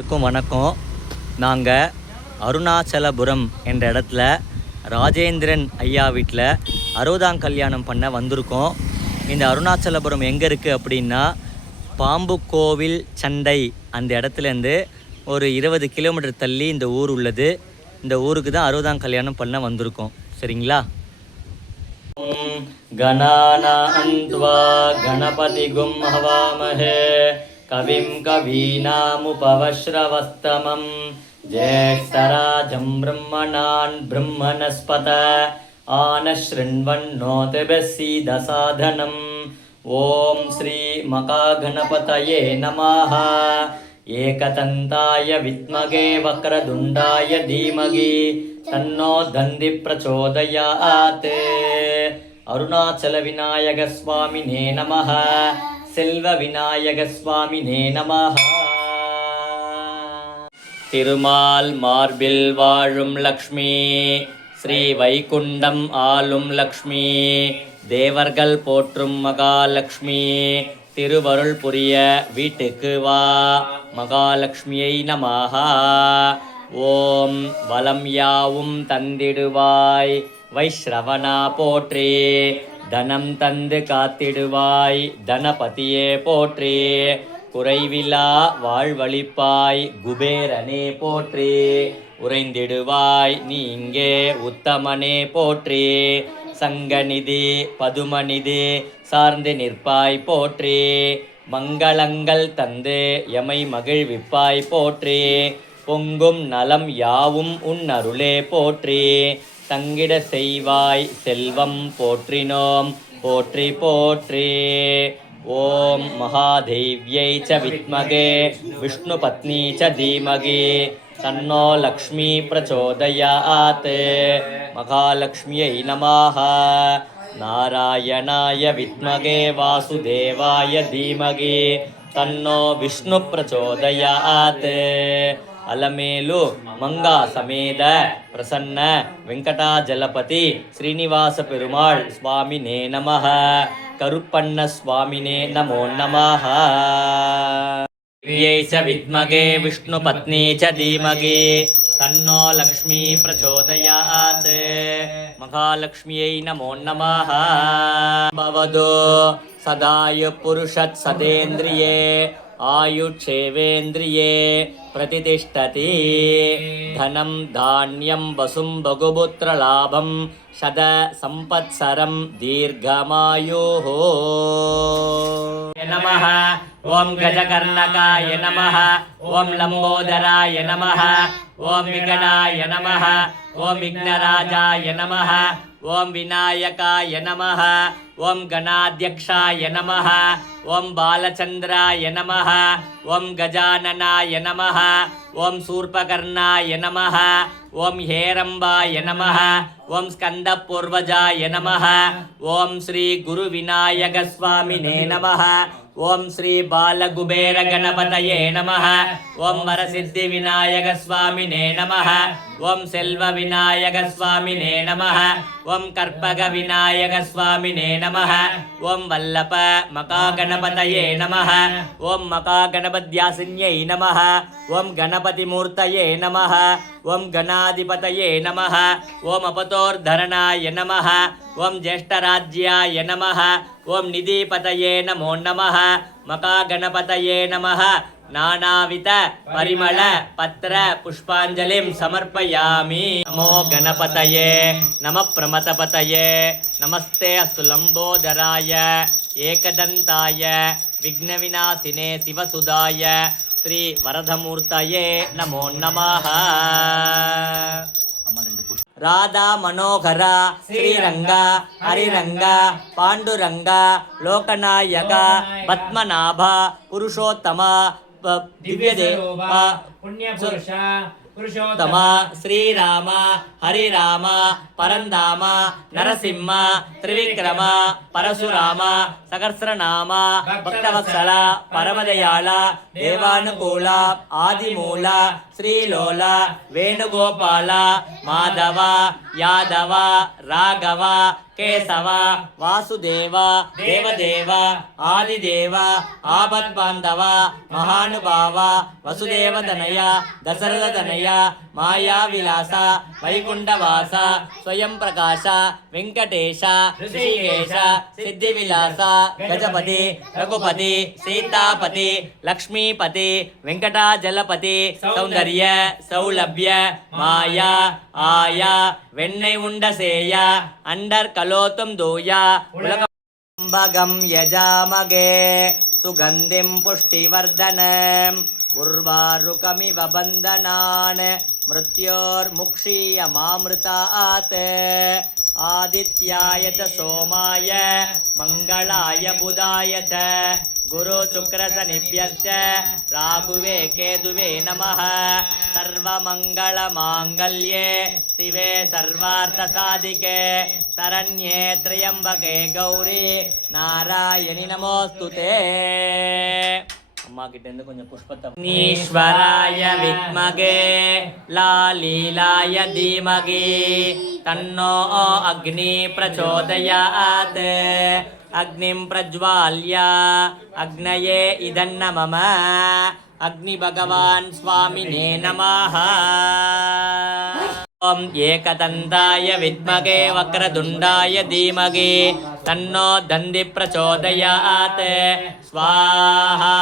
எல்லாருக்கும் வணக்கம். நாங்கள் அருணாச்சலபுரம் என்ற இடத்துல ராஜேந்திரன் ஐயா வீட்டில் 60ஆம் கல்யாணம் பண்ண வந்திருக்கோம். இந்த அருணாச்சலபுரம் எங்கே இருக்குது அப்படின்னா, பாம்பு கோவில் சண்டை அந்த இடத்துலேருந்து ஒரு 20 கிலோமீட்டர் தள்ளி இந்த ஊர் உள்ளது. இந்த ஊருக்கு தான் 60ஆம் கல்யாணம் பண்ண வந்திருக்கோம். சரிங்களா? கணானாந்த்வா கணபதிகும் ஹவாமஹே கவிம் கவீனாமுபவஸ்ரவஸ்தமம் ஜேஷ்டராஜம் பிரம்மணான் பிரம்மணஸ்பத ஆனஸ்ருண்வன்னோதிபசீதசாதனம். ஓம் ஸ்ரீ மகாகணபதயே நமः. ஏகதந்தாய வித்மகே வக்ரதுண்டாய தீமகி தன்னோ தந்தி பிரச்சோதயாத். அருணாச்சல விநாயக சுவாமினே நமः. செல்வ விநாயக சுவாமினே நமः. திருமால் மார்பில் வாழும் லக்ஷ்மி, ஸ்ரீ வைகுண்டம் ஆளும் லக்ஷ்மி, தேவர்கள் போற்றும் மகாலட்சுமி, திருவருள் புரிய வீட்டுக்கு வா மகாலட்சுமியை நமः. ஓம் வலம் யாவும் தந்திடுவாய் வைஷ்ரவணா போற்றி, தனம் தந்து காத்திடுவாய் தனபதியே போற்றி, குறைவிலா வாழ்வழிப்பாய் குபேரனே போற்றி, உறைந்திடுவாய் நீங்கே உத்தமனே போற்றி, சங்கநிதி பதுமநிதி சார்ந்து நிற்பாய் போற்றி, மங்களங்கள் தந்து எமை மகிழ்விப்பாய் போற்றி, பொங்கும் நலம் யாவும் உன்னருளே போற்றி, தங்கிட செய்வாய் செல்வம் போற்றினோம் போற்றி போற்றி. ஓம் மகாதேவ்யை ச வித்மகே விஷ்ணு பத்னி ச தீமகி தன்னோ லக்ஷ்மி பிரச்சோதயாத். மகாலட்சுமியை நமः. நாராயணாய வித்மகே வாசுதேவாய தீமகி தன்னோ விஷ்ணு பிரச்சோதயாத். அலமேலு மங்கா சமேத பிரசன்ன வெங்கடாஜலபதி ஸ்ரீனிவாச பெருமாள் சுவாமினே நமः. கருப்பண்ண சுவாமினே நமோ நமः. யை ச வித்மகே விஷ்ணு பத்னி ச தீமகி தன்னோ லக்ஷ்மி பிரச்சோதயாத். மகாலட்சுமியை நமோ நமः. பவது சதாயு புருஷத் சதேந்திரியே ஆயுட்சேவேந்திரியே பிரதிதிஷ்டதி. தனம் தானியம் வசும் பகுபுத்திரலாபம் சத சம்பத்சரம் தீர்க்கமாயுः. நமः. ஓம் கஜகர்ணகாய நமः. ஓம் லம்போதராய நமः. ஓம் விகடாய நமः. ஓம் விக்னராஜாய நமः. ஓம் விநாயகாய நமः. ஓம் கணாத்யக்ஷாய நமः. ஓம் பாலச்சந்திராய நமः. ஓம் கஜானனாய நமः. ஓம் சூர்பகர்ணாய நமः. ஓம் ஹேரம்பாய நமः. ஓம் ஸ்கந்தபூர்வஜாய நமः. ஓம் ஸ்ரீ குரு விநாயக சுவாமினே நமः. ஓம் ஸ்ரீ பாலகுபேர கணபதயே நமः. ஓம் வரசித்தி விநாயக சுவாமினே நமः. ஓம் செல்வ விநாயக சுவாமினே நமः. ஓம் கற்பக விநாயக சுவாமினே நமः. ஓம் வல்லப மகாகணபதயே நமः. ஓம் மகாகணபத்யாசின்யை நமः. ஓம் கணபதி மூர்த்தயே நமः. ஓம் கணாதிபதயே நமः. ஓம் அபதோர்தரணாய நமः. ஓம் ஜேஷ்டராஜ்யாய நமः. ஓம் நிதிபதயே நமோ நமः. மகாகணபதயே நமः. நானாவித பரிமள பத்ர புஷ்பாஞ்சலிம் சமர்ப்பயாமி. நமோ கணபதயே நம பிரமதபதயே நமஸ்தே அஸ்து லம்போதராய ஏகதந்தாய விக்னவிநாசினே சிவசுதாய ஸ்ரீ வரதமூர்த்தயே நமோ நமः. ராதா மனோகரா ஸ்ரீரங்கா ஹரிரங்கா பாண்டுரங்கா லோகநாயகா பத்மநாபா புருஷோத்தமா திவ்யதேவா புண்ணியபுருஷா புருஷோத்தம ஸ்ரீராம ஹரிராம பரந்தாம நரசிம்ம திரிவிக்ரம பரசுராம சகஸ்ரநாம பக்தவத்சல பரமதயாள தேவானுகூல ஆதிமூல ஸ்ரீலோல வேணுகோபால மாதவ யாதவ ராகவ केशव वासुदेव देवदेव आदिदेव आपद्बान्धव महानुभाव वसुदेवतनय दशरथतनय मायाविलास वैकुण्ठवास स्वयं प्रकाश वेंकटेश ऋषिकेश सिद्धिविलास गजपति रघुपति सीतापति लक्ष्मीपति वेंकटाजलपति सौंदर्य सौलभ्य माया आया वेन्नै उण्डसेय अंडर कलोतुम दोया उलगं यजामगे सुगंधिं पुष्टिवर्धनम् उर्वारुकमिव बन्धनान् मृत्योर्मुक्षीयमामृतात् आदित्याय च सोमाय मंगलाय बुधाय च गुरु शुक्र शनिभ्यश्च राहुवे केतुवे नमः सर्वमंगल मांगल्ये शिवे सर्वार्थसाधिके शरण्ये त्र्यंबके गौरी नारायणि नमोस्तुते अम्मा किटेंदु கொஞ்சம் पुष्पत्तम ईश्वराय विद्महे लालीलाय धीमहि तन्नो अग्नि प्रचोदयात् अग्निं प्रज्वाल्य अग्नये इदन्नमम अग्नि भगवान् स्वामिने नमः ओम एकदन्ताय विद्महे वक्रतुण्डाय धीमहि तन्नो दन्ति प्रचोदयात् स्वाहा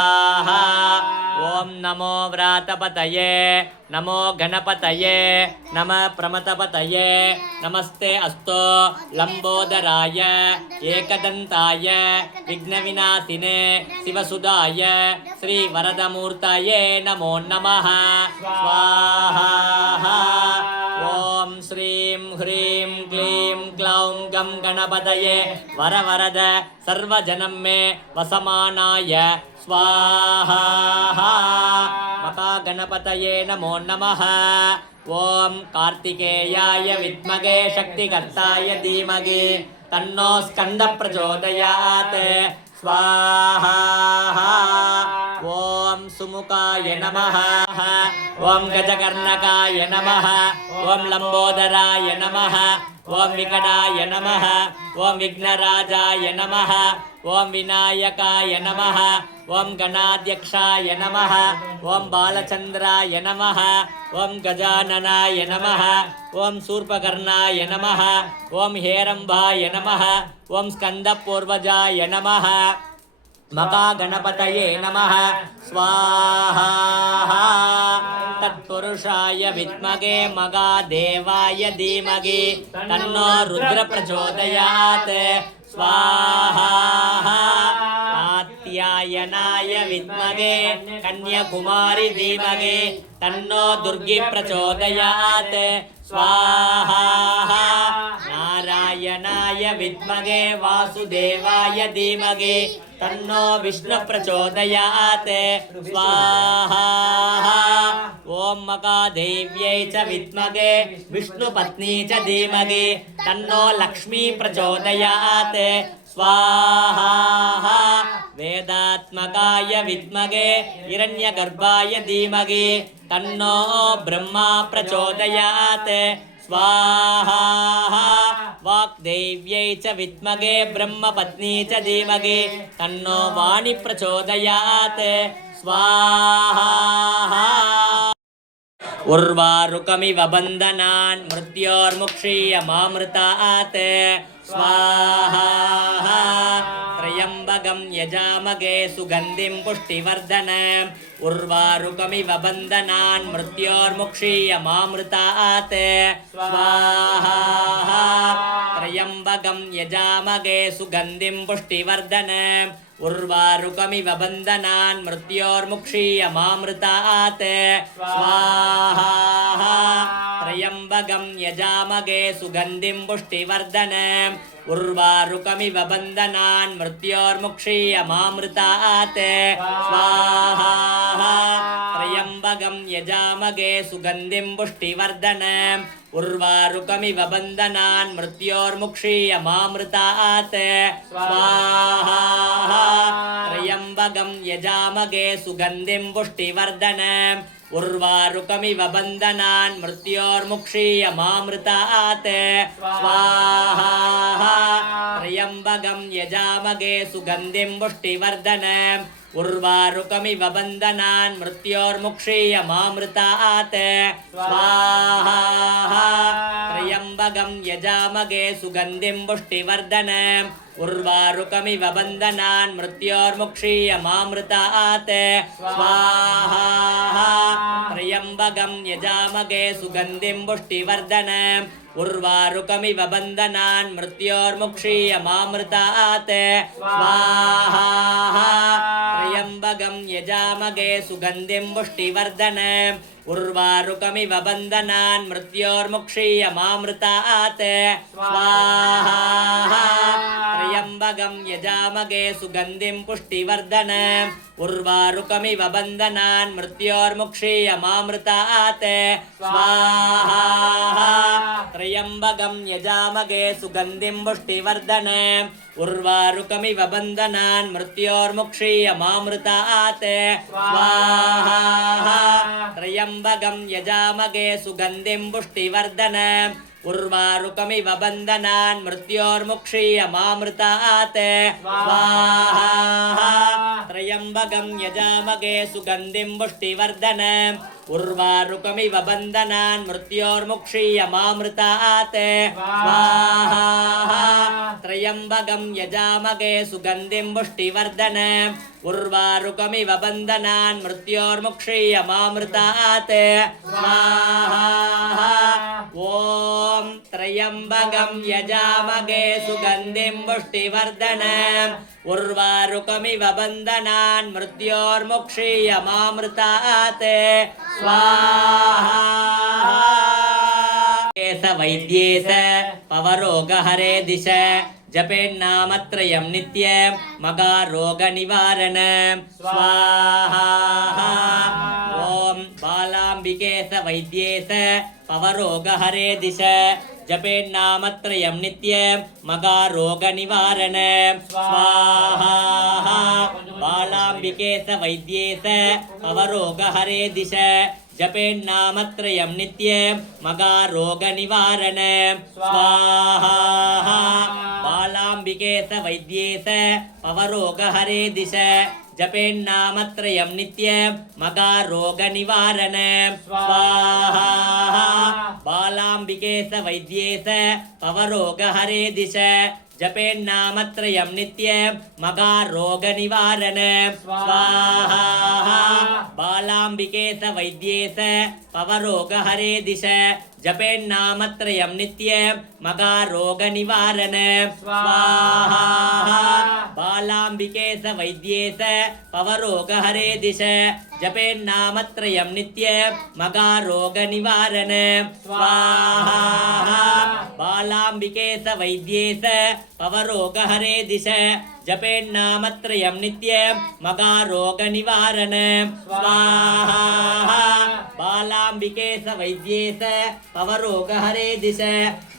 ओम नमो व्रातपतये नमो गणपतये नमः प्रमथपतये नमस्ते अस्तो लंबोदराय एकदन्ताय विघ्नविनाशिने शिवसुधाय श्री वरदमूर्तये नमो नमः स्वाहा ओम श्रीं ह्रीं क्लीं क्लौं गं गणपतये वरवरद सर्वजनं मे वसमानाय स्वाहा महागणपतये नमो नमः ओम कार्तिकेयाय विद्महे शक्तिकर्ताय धीमहि तन्नो स्कंद प्रचोदयात् स्वाहा ओम सुमुखाय नमः ओम गजकर्णकाय नमः ओम लंबोदराय नमः ओम विकटाय नमः ओम विघ्नराजाय नमः ओम विनायकाय नमः ओम गणाध्यक्षाय नमः ओम बालचंद्राय नमः ओम गजाननाय नमः ओम शूर्पकर्णाय नमः ओम हेरंबाय नमः ओम स्कंदपूर्वजाय नमः महागणपतये नमः स्वाहा तत्पुरुषाय विद्महे महादेवाय धीमहि तन्नो रुद्र प्रचोदयात् स्वाहा कात्यायनाय विद्महे कन्याकुमारी धीमहि तन्नो दुर्गी प्रचोदयात् स्वाहा नारायणाय विद्महे वासुदेवाय धीमहि तन्नो विष्णु प्रचोदयात् स्वाहा ओम महादेव्यै च विद्महे विष्णुपत्नी च धीमहि तन्नो लक्ष्मी प्रचोदयात् स्वाहा वेदात्मकाय विद्महे हिरण्यगर्भाय धीमहि तन्नो ब्रह्मा प्रचोदयात् स्वाहा वाग्देव्यै च विद्महे ब्रह्मपत्नी च धीमहि तन्नो वाणी प्रचोदयात् स्वाहा उर्वारुकमिव बन्धनान् मृत्योर्मुक्षीयमामृतात् स्वाहा त्र्यम्बकं यजामहे सुगन्धिं पुष्टिवर्धनम् उर्वारुकमिव बन्धनान् मृत्योर्मुक्षीयमामृतात् स्वाहा त्र्यम्बकं यजामहे सुगन्धिं पुष्टिवर्धनम् उर्वारुकमिव बन्धनान् मृत्योर्मुक्षीयमामृतात् स्वाहा त्र्यम्बकं यजामहे सुगन्धिं पुष्टिवर्धनम् उर्वारुकमिव बन्धनान् मृत्योर्मुक्षीयमामृतात् स्वाहा त्र्यम्बकं त्र्यम्बकं यजामहे सुगन्धिं पुष्टिवर्धनम् उर्वारुकमिव बन्धनान् मृत्योर्मुक्षीयमामृतात् स्वाहा त्र्यम्बकं यजामहे सुगन्धिं पुष्टिवर्धनम् उर्वारुकमिव बन्धनान् मृत्योर्मुक्षीयमामृतात् स्वाहा त्र्यम्बकं यजामहे सुगन्धिं पुष्टिवर्धनम् उर्वारुकमिव बन्धनान् मृत्योर्मुक्षीयमामृतात् स्वाहा त्र्यम्बकं यजामहे सुगन्धिं पुष्टिवर्धनम् उर्वारुकमिव बन्धनान् मृत्योर्मुक्षीयमामृतात् स्वाहा त्र्यम्बकं यजामहे सुगन्धिं पुष्टिवर्धनम् उर्वारुकमिव बन्धनान् मृत्योर्मुक्षीयमामृतात् स्वाहा त्र्यम्बकं यजामहे सुगन्धिं पुष्टिवर्धनम् उर्वारुकमिव बन्धनान् मृत्योर्मुक्षीयमामृतात् स्वाहा त्र्यम्बकं यजामहे सुगन्धिं पुष्टिवर्धनम् उर्वारुकमिव बन्धनान् मृत्योर्मुक्षीयमामृतात् स्वाहा त्र्यम्बकं यजामहे सुगन्धिं पुष्टिवर्धनम् उर्वारुकमिव बन्धनान् मृत्योर्मुक्षीयमामृतात् स्वाहा त्र्यम्बकं यजामहे सुगन्धिं पुष्टिवर्धनम् उर्वारुकमिव बन्धनान् मृत्योर्मुक्षीयमामृतात् स्वाहा त्र्यम्बकं यजामहे सुगन्धिं पुष्टिवर्धनम् उर्वारुकमिव बन्धनान् मृत्योर्मुक्षीयमामृतात् स्वाहा त्र्यम्बकं यजामहे सुगन्धिं पुष्टिवर्धनम् उर्वारुकमिव बन्धनान् मृत्योर्मुक्षीयमामृतात् स्वाहा ॐ त्र्यम्बकं यजामहे सुगन्धिं पुष्टिवर्धनम् उर्वारुकमिव बन्धनान् मृत्योर्मुक्षीयमामृतात् स्वाहा वैद्येश पवरोगहरे दिश जपेन्नामत्रयं नित्यं मगारोगनिवारण स्वाहा ॐ बालाम्बिके स वैद्ये स पवरोगहरे दिश जपेन्नामत्रयं नित्यं मगारोगनिवारण स्वाहा बालाम्बिके स वैद्ये स पवरोगहरे दिश जपेन्नामत्रयं नित्यं मगारोगनिवारण स्वाहा बालाम्बिके स वैद्ये स पवरोगहरे दिश जपेन्नामत्रयं नित्यं मगारोगनिवारण स्वाहा बालाम्बिके स वैद्ये स पवरोगहरे दिश जपेन्नामत्रयं नित्यं मगारोगनिवारण स्वाहा बालाम्बिके स वैद्ये स पवरोगहरे दिश जपेन्नामत्रयं नित्यं मगारोगनिवारण स्वाहा बालाम्बिके स वैद्ये स पवरोगहरे दिश जपेन्नामत्रयं नित्यं मगारोगनिवारण स्वाहा बालाम्बिके स वैद्ये स पवरोगहरे दिश जपेन्नामत्रयं नित्यं मगारोगनिवारण स्वाहा बालाम्बिके स वैद्ये स पवरोगहरे दिश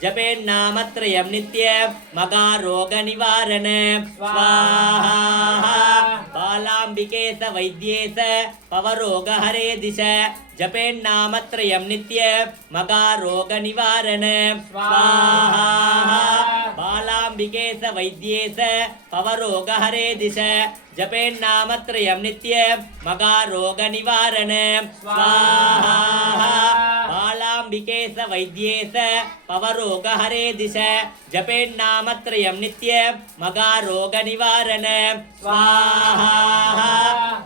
जपेन्नामत्रयं नित्यं मगारोगनिवारण स्वाहा बालाम्बिके स वैद्ये स पवरोगहरे दिश जपेन्नामत्रयं नित्यं मगारोगनिवारण स्वाहा बालाम्बिके स वैद्ये स पवरोगहरे दिश जपेन्नामत्रयं नित्यं मगारोगनिवारण स्वाहा बालाम्बिके स वैद्ये स पवरोगहरे दिश जपेन्नामत्रयं नित्यं मगारोगनिवारण स्वाहा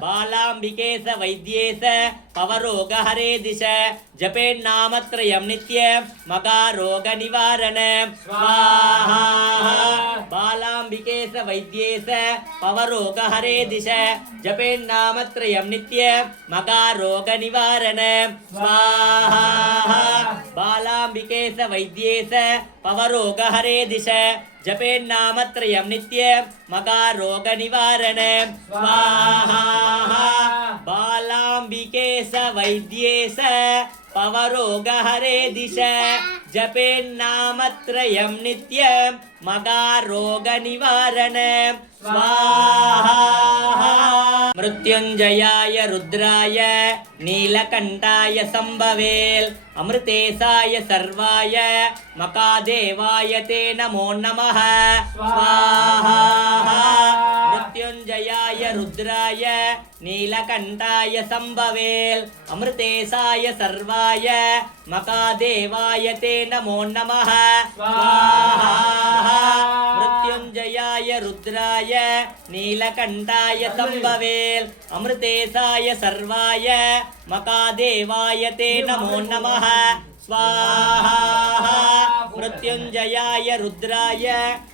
बालाम्बिके स वैद्ये स पवरोगहरे दिश जपेन्नामत्रयं नित्यं मगारोगनिवारण स्वाहा बालाम्बिके स वैद्ये स पवरोगहरे दिश जपेन्नामत्रयं नित्यं मगारोगनिवारण स्वाहा बालाम्बिके स वैद्ये स पवरोगहरे दिश जपेन्नामत्रयं नित्यं मगारोगनिवारण स्वाहा बालाम्बिकेश वैद्येश पवरोगहरे दिश जपेन्नामत्रयं नित्यं मगारोगनिवारण स्वाहा मृत्युञ्जयाय रुद्राय नीलकण्ठाय संभवेल अमृतेशाय सर्वाय मकादेवाय ते नमो नमः स्वाहा मृत्युञ्जयाय रुद्राय नीलकण्ठाय संभवेल अमृतेशाय सर्वाय मकादेवाय ते नमो नमः स्वाहा मृत्युञ्जयाय रुद्राय नीलकण्ठाय संभवेल अमृतेशाय सर्वाय मकादेवाय ते नमो नमः स्वाहा मृत्युञ्जयाय रुद्राय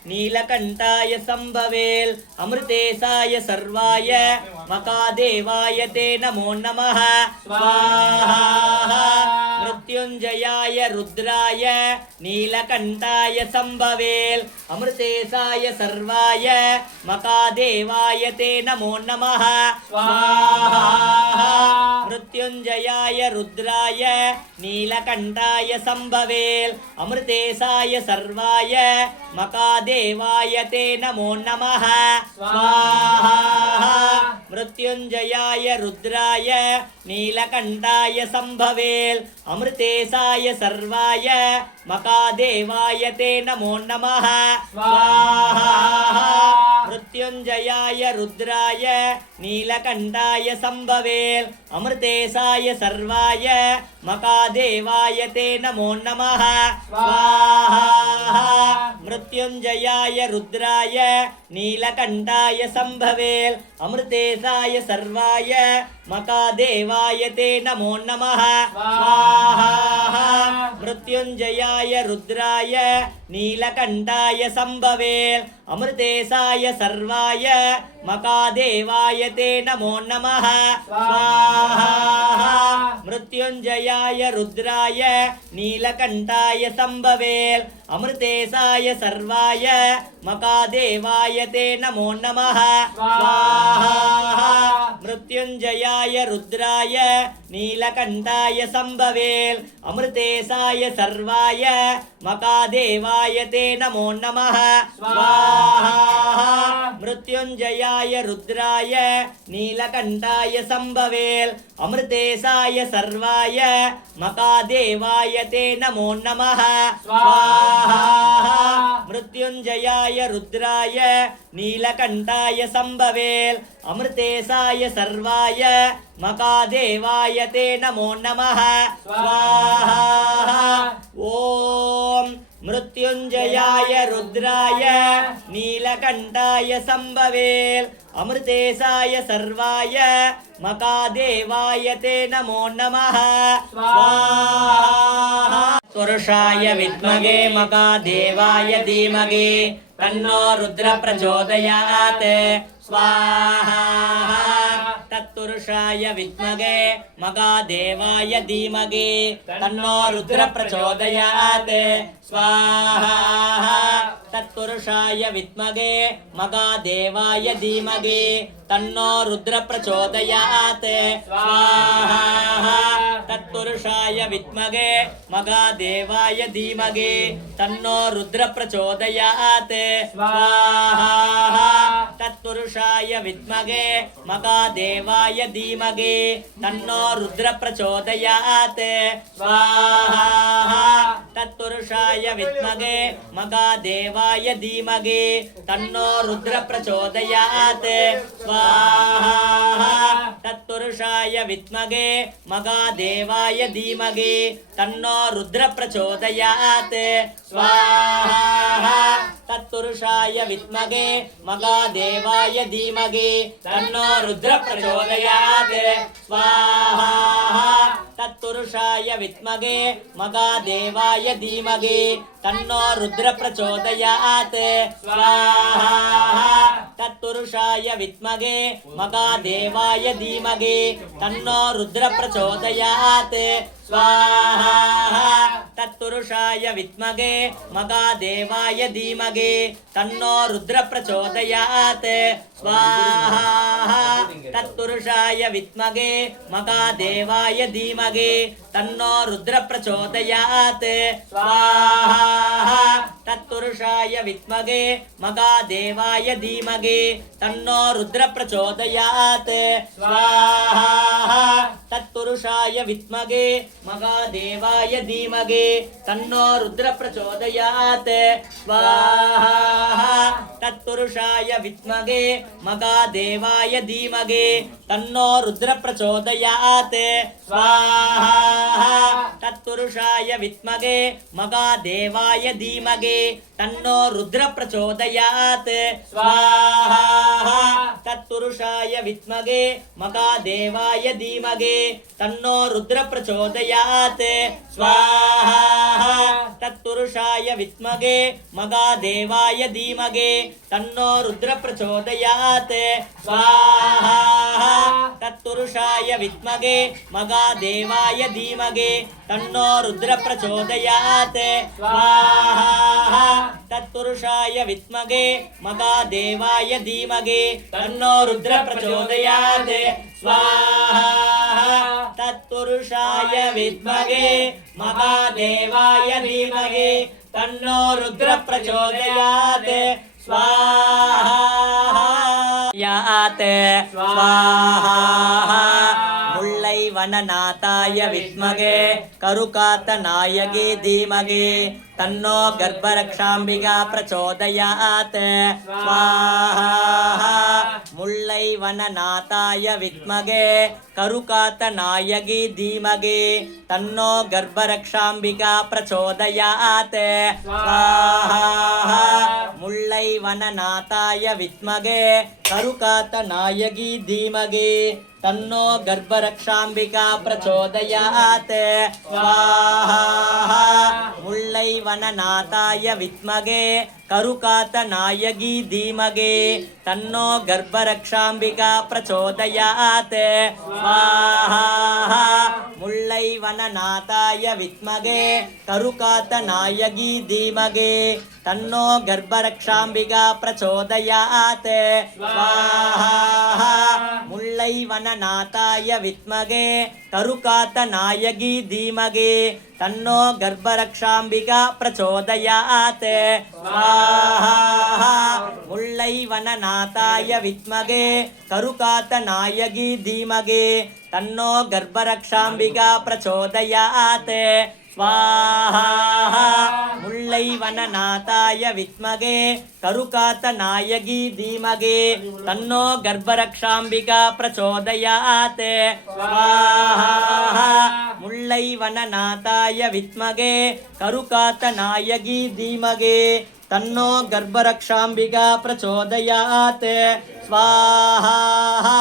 नीलकण्ठाय संभवेल अमृतेशाय सर्वाय मकादेवाय ते नमो नमः स्वाहा मृत्युञ्जयाय रुद्राय नीलकण्ठाय संभवेल अमृतेशाय सर्वाय मकादेवाय ते नमो नमः स्वाहा मृत्युञ्जयाय रुद्राय नीलकण्ठाय संभवेल अमृतेशाय सर्वाय मकादेवाय ते नमो नमः स्वाहा मृत्युञ्जयाय रुद्राय नीलकण्ठाय संभवेल अमृतेशाय सर्वाय मकादेवाय ते नमो नमः स्वाहा मृत्युञ्जयाय रुद्राय नीलकण्ठाय संभवेल अमृतेशाय सर्वाय मकादेवाय ते नमो नमः स्वाहा मृत्युञ्जयाय रुद्राय नीलकण्ठाय संभवेल अमृतेशाय सर्वाय मकादेवाय ते नमो नमः स्वाहा मृत्युञ्जयाय रुद्राय नीलकण्ठाय संभवेल अमृतेशाय सर्वाय मकादेवाय ते नमो नमः स्वाहा मृत्युञ्जयाय रुद्राय नीलकण्ठाय संभवेल अमृतेशाय सर्वाय मकादेवाय ते नमो नमः स्वाहा मृत्युञ्जयाय रुद्राय नीलकण्ठाय संभवेल अमृतेशाय सर्वाय मकादेवाय ते नमो नमः स्वाहा मृत्युञ्जयाय रुद्राय नीलकण्ठाय संभवेल अमृतेशाय सर्वाय मकादेवाय ते नमो नमः स्वाहा मृत्युञ्जयाय रुद्राय नीलकण्ठाय संभवेल अमृतेशाय सर्वाय मकादेवाय ते नमो नमः स्वाहा ओम मृत्युञ्जयाय रुद्राय नीलकण्ठाय संभवेल अमृतेशाय सर्वाय मकादेवाय ते नमो नमः स्वाहा पुरुषाय विद्महे मकादेवाय धीमहि तन्नो रुद्र प्रचोदयात् स्वाहा तत्पुरुषाय विद्महे मकादेवाय धीमहि तन्नो रुद्र प्रचोदयात् स्वाहा तत्पुरुषाय विद्महे मकादेवाय धीमहि तन्नो रुद्र प्रचोदयात् स्वाहा तत्पुरुषाय विद्महे मकादेवाय धीमहि तन्नो रुद्र प्रचोदयात् स्वाहा तत्पुरुषाय विद्महे मकादेवाय धीमहि तन्नो रुद्र प्रचोदयात् स्वाहा तत्पुरुषाय विद्महे मकादेवाय धीमहि तन्नो रुद्र प्रचोदयात् स्वाहा तत्पुरुषाय विद्महे मकादेवाय धीमहि तन्नो रुद्र प्रचोदयात् स्वाहा तत्पुरुषाय विद्महे मकादेवाय धीमहि तन्नो रुद्र प्रचोदयात् स्वाहा तत्पुरुषाय विद्महे मकादेवाय धीमहि तन्नो रुद्र प्रचोदयात् स्वाहा तत्पुरुषाय विद्महे मकादेवाय धीमहि तन्नो रुद्र प्रचोदयात् स्वाहा तत्पुरुषाय विद्महे महादेवाय धीमहि तन्नो रुद्र प्रचोदयात् स्वाहा तत्पुरुषाय विद्महे महादेवाय धीमहि तन्नो रुद्र प्रचोदयात् स्वाहा तत्पुरुषाय विद्महे महादेवाय धीमहि तन्नो रुद्र प्रचोदयात् स्वाहा तत्पुरुषाय विद्महे महादेवाय धीमहि तन्नो रुद्र प्रचोदयात् स्वाहा तत्पुरुषाय विद्महे महादेवाय धीमहि तन्नो रुद्र प्रचोदयात् स्वाहा तत्पुरुषाय विद्महे महादेवाय धीमहि तन्नो रुद्र प्रचोदयात् स्वाहा तत्पुरुषाय विद्महे महादेवाय धीमहि तन्नो रुद्र प्रचोदयात् स्वाहा तत्पुरुषाय विद्महे महादेवाय धीमहि तन्नो रुद्र प्रचोदयात् स्वाहा तत्पुरुषाय विद्महे महादेवाय धीमहि तन्नो रुद्र प्रचोदयात् स्वाहा तत्पुरुषाय विद्महे महादेवाय धीमहि तन्नो रुद्र प्रचोदयात् स्वाहा तत्पुरुषाय विद्महे महादेवाय धीमहि तन्नो रुद्र प्रचोदयात् स्वाहा स्वाहा मुल्लै वननाथाय विद्महे करुकातनायकी धीमहि तन्नो गर्भरक्षाम्बिका प्रचोदयात् स्वाहा मुल्लै वननाथाय विद्महे करुकातनायकी धीमहि तन्नो गर्भरक्षाम्बिका प्रचोदयात् स्वाहा मुल्लै वननाथाय विद्महे करुकातनायकी धीमहि तन्नो गर्भरक्षाम्बिका प्रचोदयात् स्वाहा मुल्लै वननाथाय विद्महे करुकातनायकी धीमहि तन्नो गर्भरक्षाम्बिका प्रचोदयात् स्वाहा मुल्लै वननाथाय विद्महे करुकातनायकी धीमहि तन्नो गर्भरक्षाम्बिका प्रचोदयात् स्वाहा मुल्लै वननाथाय विद्महे करुकातनायकी धीमहि तन्नो गर्भरक्षाम्बिका प्रचोदयात् स्वाहा मुल्लै वननाथाय विद्महे करुकातनायकी धीमहि तन्नो गर्भरक्षाम्बिका प्रचोदयात् स्वाहा मुल्लै वननाथाय विद्महे करुकातनायकी धीमहि तन्नो गर्भरक्षाम्बिका प्रचोदयात् स्वाहा मुल्लै वननाथाय विद्महे करुकातनायकी धीमहि तन्नो गर्भरक्षाम्बिका प्रचोदयात् स्वाहा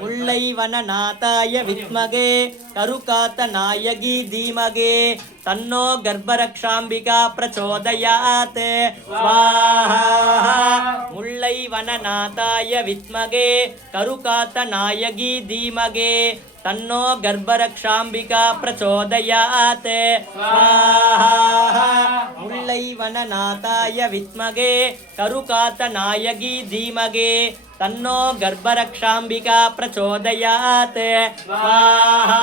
मुल्लै वननाथाय विद्महे करुकातनायकी धीमहि तन्नो गर्भरक्षाम्बिका प्रचोदयात् स्वाहा मुल्लै वननाथाय विद्महे करुकातनायकी धीमहि तन्नो गर्भरक्षाम्बिका प्रचोदयात् स्वाहा मुल्लै वननाथाय विद्महे करुकातनायकी धीमहि तन्नो गर्भरक्षाम्बिका प्रचोदयात् स्वाहा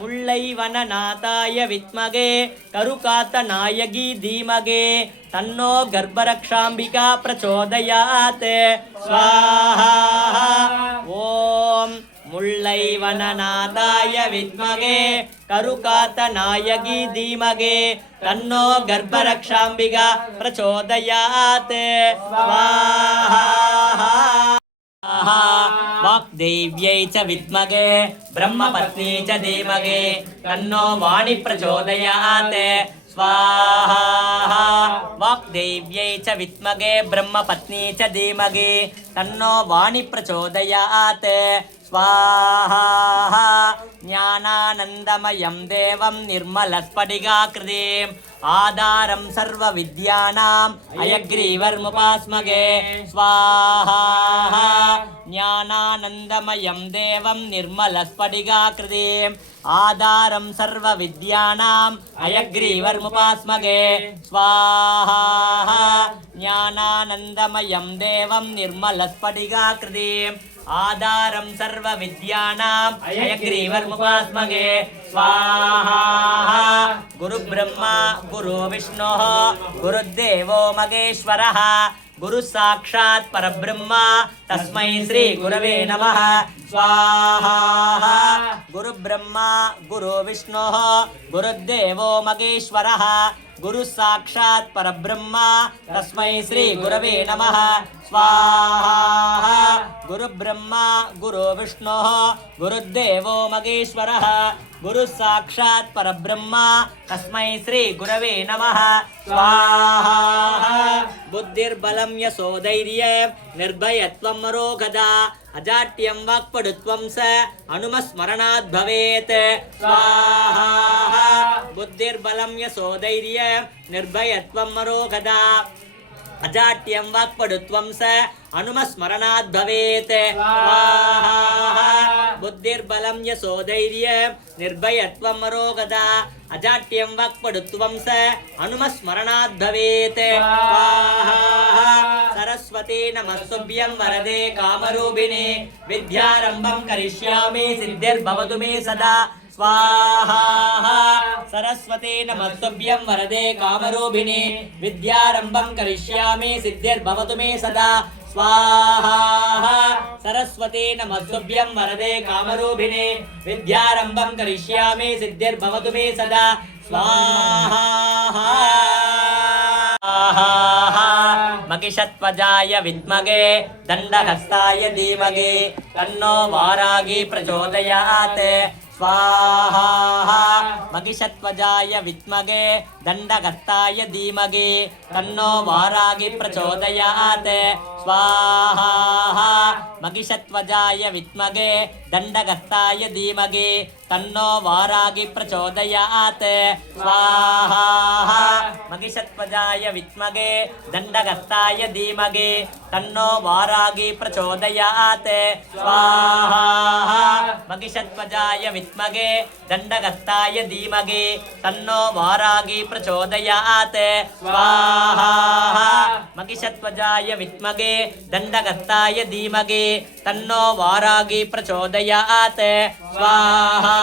मुल्लै वननाथाय विद्महे करुकातनायकी धीमहि तन्नो गर्भरक्षाम्बिका प्रचोदयात् स्वाहा ओम मुल्लै वननाथाय विद्महे करुकातनायकी धीमहि तन्नो गर्भरक्षाम्बिका प्रचोदयात् स्वाहा वाग्देव्यै च विद्महे ब्रह्मपत्नी च धीमहि तन्नो वाणी प्रचोदयात् स्वाहा वाग्देव्यै च विद्महे ब्रह्मपत्नी च धीमहि तन्नो वाणी प्रचोदयात् स्वाहा ज्ञानानन्दमयं देवं निर्मलस्फटिकाकृतिम् आधारं सर्वविद्यानाम् हयग्रीवर्मुपास्महे स्वाहा ज्ञानानन्दमयं देवं निर्मलस्फटिकाकृतिम् आधारं सर्वविद्यानाम् हयग्रीवर्मुपास्महे स्वाहा ज्ञानानन्दमयं देवं निर्मलस्फटिकाकृतिम् आधारं सर्वविद्यानां हयग्रीवर्मुपास्महे स्वाहा गुरुब्रह्मा गुरुविष्णुः गुरुदेवो महेश्वरः गुरु साक्षात् परब्रह्मा तस्मै श्री गुरवे नमः स्वाहा गुरुब्रह्मा गुरुविष्णुः गुरुदेवो महेश्वरः गुरु साक्षात् परब्रह्मा तस्मै श्री गुरवे नमः स्वाहा गुरुब्रह्मा गुरुविष्णुः गुरुदेवो महेश्वरः गुरु साक्षात् परब्रह्मा तस्मै श्री गुरवे नमः स्वाहा बुद्धिर्बलं यशोधैर्यं निर्भयत्वं मरोगधा अजाट्यं वाक्पटुत्वं स हनुमस्मरणात् भवेत् स्वाहा बुद्धिर्बलं यशोधैर्यं निर्भयत्वं मरोगधा अजाट्यं वाक्पटुत्वं स हनुमस्मरणात् भवेत् स्वाहा बुद्धिर्बलं यशोधैर्यं निर्भयत्वं मरोगधा अजाट्यं वाक्पटुत्वं स हनुमस्मरणात् भवेत् स्वाहा सरस्वती नमस्तुभ्यं वरदे कामरूपिणे विद्यारम्भं करिष्यामि सिद्धिर्भवतु मे सदा स्वाहा सरस्वती नमस्तुभ्यं वरदे कामरूपिणे विद्यारम्भं करिष्यामि सिद्धिर्भवतु मे सदा स्वाहा सरस्वती नमस्तुभ्यं वरदे कामरूपिणे विद्यारम्भं करिष्यामि सिद्धिर्भवतु मे सदा स्वाहा महिषध्वजाय विद्महे दण्डहस्ताय धीमहि तन्नो वारागी प्रचोदयात् स्वाहा महिषध्वजाय विद्महे दण्डहस्ताय धीमहि तन्नो वारागी प्रचोदयात् स्वाहा महिषध्वजाय विद्महे दण्डहस्ताय धीमहि तन्नो वारागी प्रचोदयात् स्वाहा महिषध्वजाय विद्महे दण्डहस्ताय धीमहि तन्नो वारागी प्रचोदयात् स्वाहा महिषध्वजाय विद्महे दण्डहस्ताय धीमहि तन्नो वारागी प्रचोदयात् स्वाहा महिषध्वजाय विद्महे दण्डहस्ताय धीमहि तन्नो वारागी प्रचोदयात् स्वाहा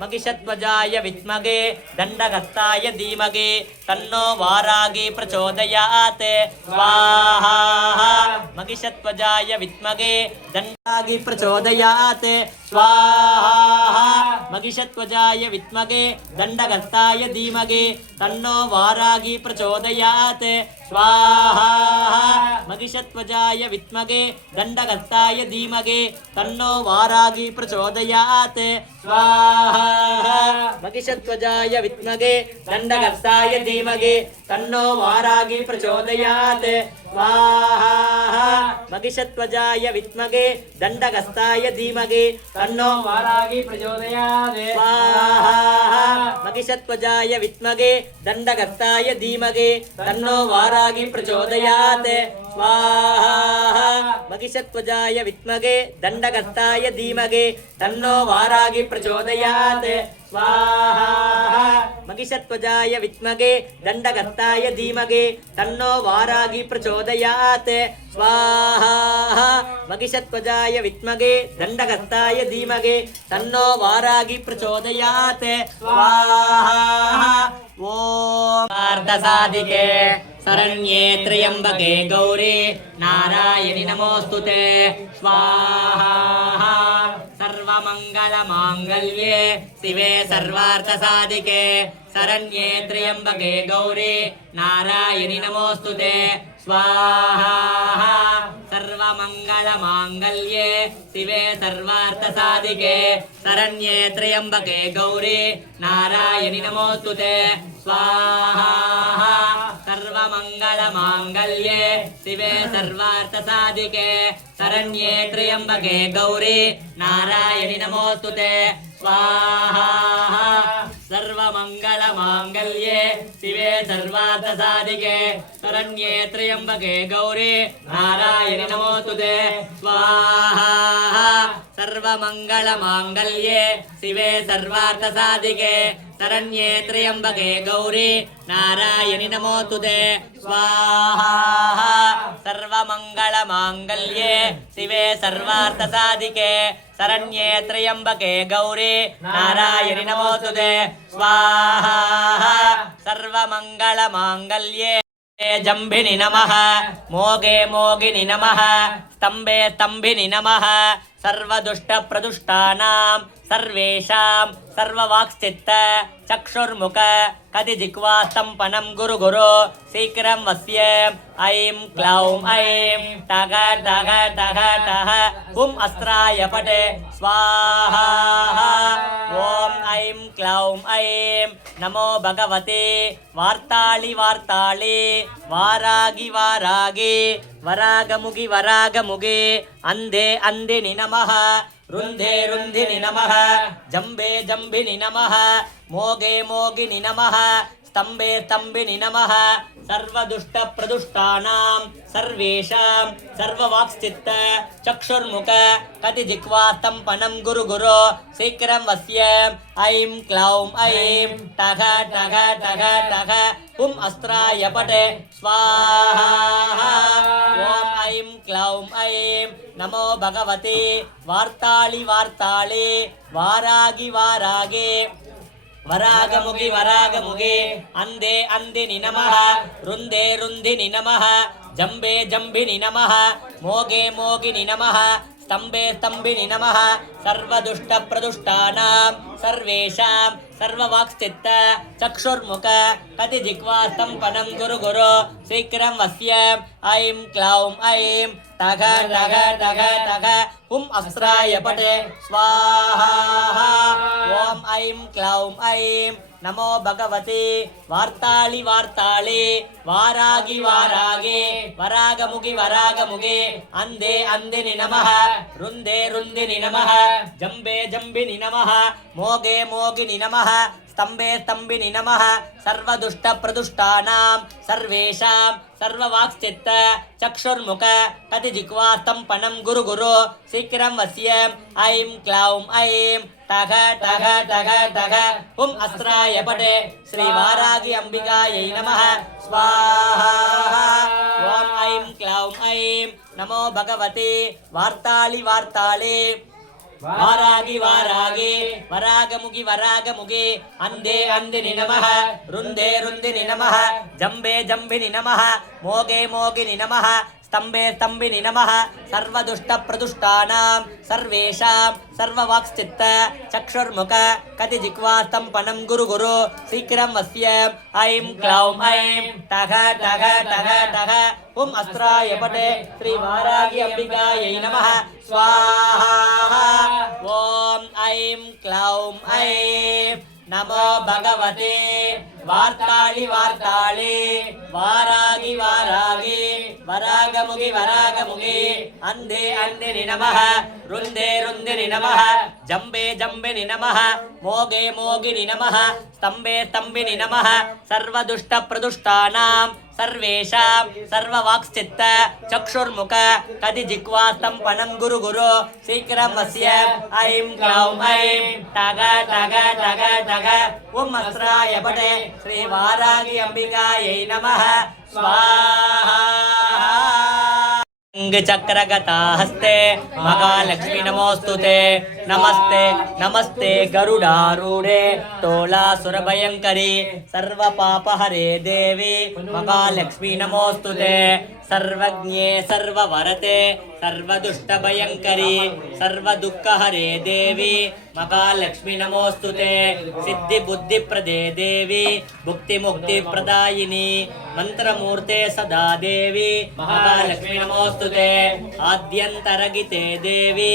महिषध्वजाय विद्महे दण्डहस्ताय धीमहि तन्नो वारागी प्रचोदयात् स्वाहा महिषध्वजाय विद्महे दण्डागी प्रचोदयात् स्वाहा महिषध्वजाय विद्महे दण्डहस्ताय धीमहि तन्नो वारागी प्रचोदयात् स्वाहा महिषध्वजाय विद्महे दण्डहस्ताय धीमहि तन्नो वारागी प्रचोदयात् स्वाहा महिषध्वजाय विद्महे दण्डहस्ताय धीमहि तन्नो वारागी प्रचोदयात् स्वाहा महिषध्वजाय विद्महे दण्डहस्ताय धीमहि तन्नो वारागी प्रचोदयात् स्वाहा महिषध्वजाय विद्महे दण्डहस्ताय धीमहि तन्नो वारागी प्रचोदयात् स्वाहा महिषध्वजाय विद्महे दण्डहस्ताय धीमहि तन्नो वारागी प्रचोदयात् स्वाहा महिषध्वजाय विद्महे दण्डहस्ताय धीमहि तन्नो वारागी प्रचोदयात् स्वाहा महिषध्वजाय विद्महे दण्डहस्ताय धीमहि तन्नो वारागी प्रचोदयात् स्वाहा ओम पार्थसाधिके शरण्ये त्र्यंबके गौरी नारायणि नमोस्तुते स्वाहा सर्वमंगलमांगल्ये शिवे सर्वार्थसाधिके शरण्ये त्र्यम्बके गौरी नारायणि नमोऽस्तुते स्वाहा सर्वमङ्गलमाङ्गल्ये शिवे सर्वार्थसाधिके शरण्ये त्र्यम्बके गौरी नारायणि नमोऽस्तुते स्वाहा सर्वमङ्गलमाङ्गल्ये शिवे सर्वार्थसाधिके शरण्ये त्र्यम्बके गौरी नारायणि नमोऽस्तुते स्वाहा सर्वमङ्गलमाङ्गल्ये शिवे सर्वार्थसाधिके शरण्ये त्र्यम्बके गौरी नारायणि नमोऽस्तुते स्वाहा सर्वमङ्गलमाङ्गल्ये शिवे सर्वार्थसाधिके शरण्ये त्र्यम्बके गौरी नारायणि नमोऽस्तुते स्वाहा सर्वमङ्गलमाङ्गल्ये शिवे सर्वार्थसाधिके शरण्ये त्र्यम्बके गौरी नारायणि नमोऽस्तुते स्वाहा सर्वमङ्गलमाङ्गल्ये जम्भिनि नमः मोगे मोगिनि नमः स्तम्भे स्तम्भिनि नमः सर्वदुष्टप्रदुष्टानां सर्वेषां सर्ववाक्स्थित चक्षुर्मुख कति जिह्वा स्तम्भनं गुरु गुरु शीघ्रं वस्य ऐं क्लौं ऐं टग टग टग टः अस्त्राय पटे स्वाहा ॐ ऐं क्लौं ऐं नमो भगवते वार्ताळि वार्ताळि वारागि वारागि वरागमुगि वरागमुगे अन्धे अन्धिनि नमः रुन्धे रुन्धिनि नमः जम्बे जम्बिनि नमः मोगे मोगिनि नमः स्तम्भे स्तम्भिनि नमः सर्वदुष्टप्रदुष्टानां सर्वेषां सर्ववाक्स्थित चक्षुर्मुख कति जिह्वा स्तम्भनं गुरु गुरु शीघ्रं वस्य ऐं क्लौं ऐं टग टग टग टग अस्त्राय पटे स्वाहा ॐ ऐं क्लौं ऐं नमो भगवते वार्ताळि वार्ताळि वारागि वारागि वरागमुगि वरागमुगे अन्धे अन्धिनि नमः रुन्धे रुन्धिनि नमः जम्बे जम्बिनि नमः मोगे मोगिनि नमः स्तम्भे स्तम्भिनि नमः सर्वदुष्टप्रदुष्टानां सर्वेषां सर्ववाक्स्थित चक्षुर्मुख कति जिह्वा स्तम्भनं गुरु गुरु शीघ्रं वस्य ऐं क्लौं ऐं टग टग टग टग अस्त्राय पटे स्वाहा ॐ ऐं क्लौं ऐं नमो भगवते वार्ताळि वार्ताळि वारागि वारागि वरागमुगि वरागमुगे अन्धे अन्धिनि नमः रुन्धे रुन्धिनि नमः जम्बे जम्बिनि नमः मोगे मोगिनि नमः स्तम्भे स्तम्भिनि नमः सर्वदुष्टप्रदुष्टानां सर्वेषां सर्ववाक्स्थित चक्षुर्मुख कति जिह्वा स्तम्भनं गुरु गुरु शीघ्रं वस्य ऐं क्लौं ऐं टग टग टग टग अस्त्राय पटे श्रीवारागि अम्बिकायै नमः स्वाहा ॐ ऐं क्लौं ऐं नमो भगवते वार्ताळि वार्ताळि वारागि वारागि वरागमुगि वरागमुगे अन्धे अन्धिनि नमः रुन्धे रुन्धिनि नमः जम्बे जम्बिनि नमः मोगे मोगिनि नमः स्तम्भे स्तम्भिनि नमः सर्वदुष्टप्रदुष्टानां सर्वेषां सर्ववाक्स्थित चक्षुर्मुख कति जिह्वा स्तम्भनं गुरु गुरु शीघ्रं वस्य ऐं क्लौं ऐं टग टग टग टग अस्त्राय पटे श्रीवारागि अम्बिकायै नमः स्वाहा ॐ ऐं क्लौं ऐं नमो भगवते वार्ताळि वार्ताळि वारागि वारागि वरागमुगि वरागमुगे अन्धे अन्धिनि नमः रुन्धे रुन्धिनि नमः जम्बे जम्बिनि नमः मोगे मोगिनि नमः स्तम्भे स्तम्भिनि नमः सर्वदुष्टप्रदुष्टानां सर्वेषां सर्ववाक्स्थित चक्षुर्मुख कति जिह्वा स्तम्भनं गुरु गुरु शीघ्रं वस्य ऐं क्लौं ऐं टग टग टग टग अस्त्राय पटे श्रीवारागि अम्बिकायै नमः स्वाहा चक्रगता हस्ते महालक्ष्मी नमोस्तुते नमस्ते नमस्ते गरुडारूढे तोलासुरभयङ्करी सर्वपापहरे देवी महालक्ष्मी नमोऽस्तुते सर्वज्ञे सर्ववरते सर्वदुष्टभयङ्करी सर्वदुःखहरे देवी महालक्ष्मी नमोऽस्तुते सिद्धिबुद्धिप्रदे देवी भुक्तिमुक्तिप्रदायिनी मंत्रमूर्ते सदा देवी महालक्ष्मी नमोऽस्तुते आद्यन्तरगिते देवी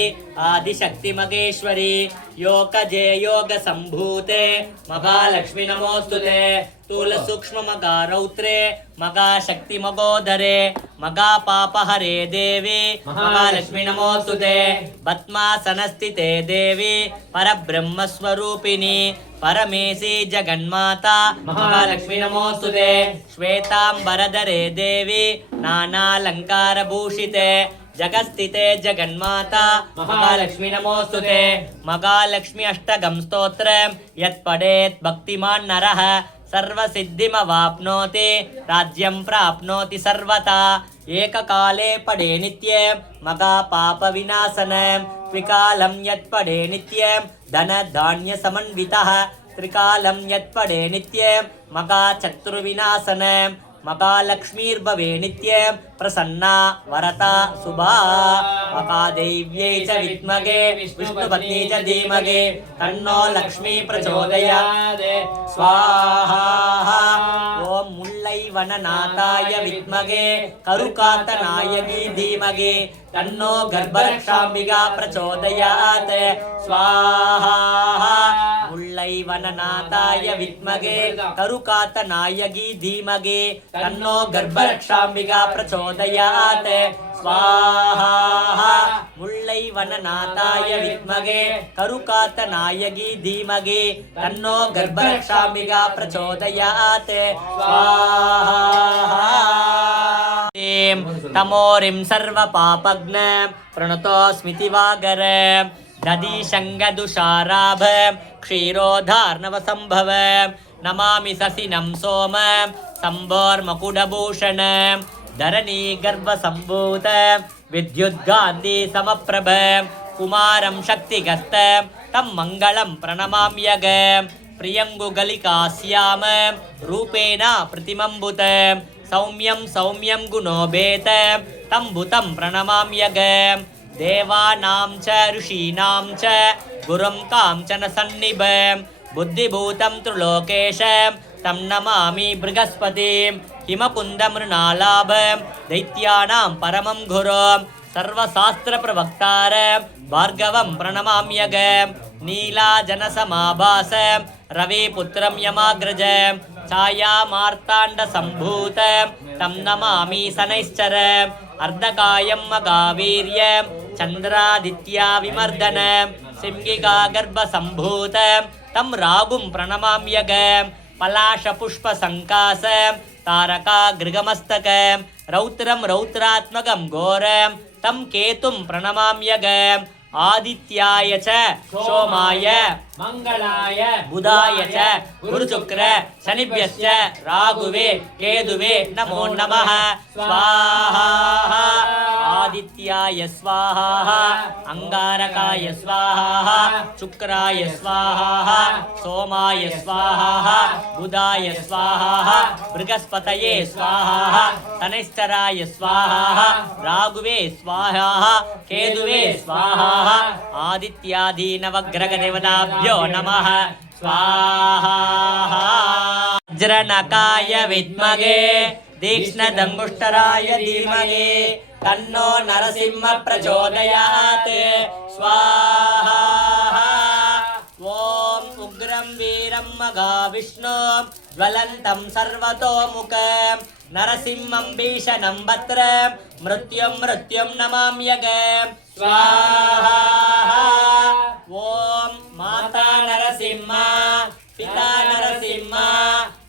आदिशक्ति मगेश्वरी योगजे योग संभूते महालक्ष्मी नमोऽस्तुते स्थूल सूक्ष्म मगा रौद्रे मगा शक्ति मगोदरे मगा पापहरे देवी महालक्ष्मी नमोऽस्तुते पद्मासनस्थिते देवी परब्रह्म स्वरूपिणी परमेशी जगन्माता महालक्ष्मी नमोऽस्तुते श्वेतांबरधरे देवी नानालंकारभूषिते जगस्थिते जगन्माता महालक्ष्मी नमोऽस्तुते महालक्ष्मी अष्टकं स्तोत्रं यत्पठेत् भक्तिमान् नरः सर्वसिद्धिमवाप्नोति राज्यं प्राप्नोति सर्वथा एककाले पठे नित्यं महापापविनाशनं त्रिकालं यत्पठे नित्यं धनधान्यसमन्वितः त्रिकालं यत्पठे नित्यं महाचतुर्विनाशनं महालक्ष्मीर्भवे नित्यं प्रसन्ना वरता शुभा महादेव्यै च विद्महे विष्णुपत्नी च धीमहि तन्नो लक्ष्मी प्रचोदयात् स्वाहा ओम मुल्लै वननाथाय विद्महे करुकातनायकी धीमहि तन्नो गर्भरक्षाम्बिका प्रचोदयात् स्वाहा मुल्लै वननाथाय विद्महे करुकातनायकी धीमहि तन्नो गर्भरक्षाम्बिका प्रचोदयात् स्वाहा मुल्लै वननाथाय विद्महे करुकातनायकी धीमहि तन्नो गर्भरक्षाम्बिका प्रचोदयात् स्वाहा तमोरिं सर्वपापघ्न प्रणतोऽस्मिति वागर दधिशङ्गदुषाराभ क्षीरोधार्णवसम्भव नमामि ससिनं सोम सम्भोर्मकुडभूषण धरणी गर्भसम्भूत विद्युद्गान्धी समप्रभ कुमारं शक्तिगस्त तं मङ्गलं प्रणमाम्यग प्रियङ्गुगलिकास्याम रूपेण प्रतिमम्बुत सौम्यं सौम्यं गुणोपेत तं भूतं प्रणमाम्यग देवानां च ऋषीणां च गुरुं काञ्चन सन्निभं बुद्धिभूतं त्रिलोकेशं तं नमामि बृहस्पतिं हिमकुन्दमृणालाभं दैत्यानां परमं गुरुं सर्वशास्त्रप्रवक्तारं भार्गवं प्रणमाम्यगं नीलाजनसमाभासं रविपुत्रं यमाग्रजं छायामार्ताण्डसम्भूतं तं नमामि शनैश्चरम् अर्धकायं मगावीर्यं चन्द्रादित्या विमर्दनं सिंहिका गर्भसम्भूतं तं रागुं प्रणमाम्यगं पलाशपुष्पसङ्कासं तारका गृगमस्तकं रौद्रं रौद्रात्मकं घोरं तं केतुं प्रणमाम्यगं आदित्याय च सोमाय मंगलाय बुधाय च गुरुशुक्र शनिभ्यश्च राघुवे केतुवे नमो नमः स्वाहा आदित्याय स्वाहा अंगारकाय स्वाहा शुक्राय स्वाहा सोमाय स्वाहा बुधाय स्वाहा बृहस्पतये स्वाहा शनैश्चराय स्वाहा राघुवे स्वाहा केतुवे स्वाहा आदित्यादि नवग्रहदेवताभ्यो नमः स्वाहा वज्रनकाय विद्महे तीक्ष्णदंगुष्टराय धीमहि तन्नो नरसिंह प्रचोदयात् स्वाहा ओम उग्रं वीरं महाविष्णुं ज्वलन्तं सर्वतोमुखं नरसिंहं भीषणं भद्रं मृत्युं मृत्युं नमाम्यगं स्वाहा ओम माता नरसिंह पिता नरसिंह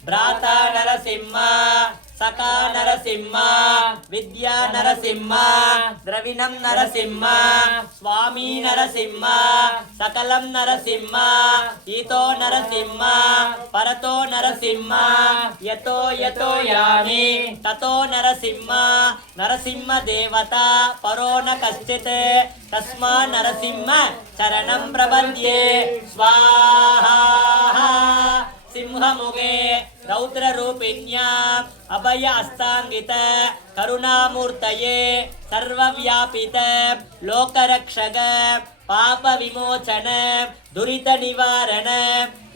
भ्राता नरसिंह सका नरसिंह विद्या नरसिंह द्रविणं नरसिंह स्वामी नरसिंह सकलं नरसिंह ईतो नरसिंह परतो नरसिंह यतो यतो यामि ततो नरसिंह नरसिंह देवता परो न कश्चित् तस्मा नरसिंह चरणं प्रपद्ये स्वाहा सिंहमुखे रौद्ररूपिण्याम् अभय अस्तांगित करुणामूर्तये सर्वव्यापित लोकरक्षक पाप विमोचन दुरित निवारण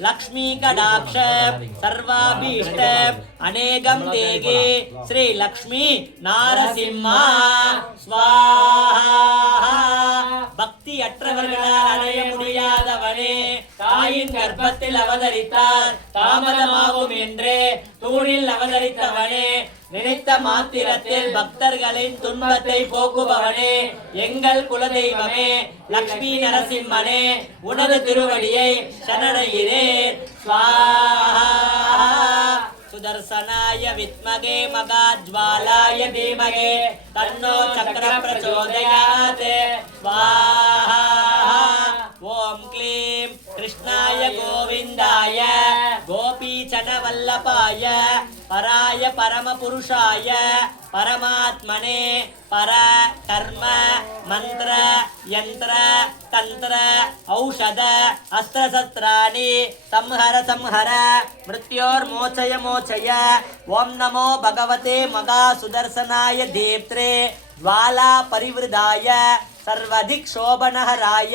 लक्ष्मी कटाक्ष सर्वाभीष्ट अनेकं देगे श्री लक्ष्मी नारसिंह स्वाहा பக்தி அற்றவர்களால் அடைய முடியாதவனே தாயின் கர்ப்பத்தில் அவதரித்தார் தாமதமாகும் என்று தூணில் அவதரித்தவனே நினைத்த மாத்திரத்தில் பக்தர்களின் துன்பத்தை போக்குபவனே எங்கள் குலதெய்வமே லக்ஷ்மி நரசிம்மனே உனது திருவடியை சரணடைகிறேன் स्वाहा सुदर्शनाय विद्महे मगाज्वालाय धीमहि तन्नो चक्र प्रचोदयात् स्वाहा ओम क्लीं कृष्णाय गोविंदाय गोपीचनवल्लभाय पराय परमपुरुषाय परमात्मने पर कर्म मंत्र यंत्र तंत्र औषध अस्त्र शस्त्राणि संहर संहर मृत्योर्मोचय मोचय ओम नमो भगवते मगा सुदर्शनाय देवत्रे ज्वाला परिवृदाय सर्वाधिक शोभनहराय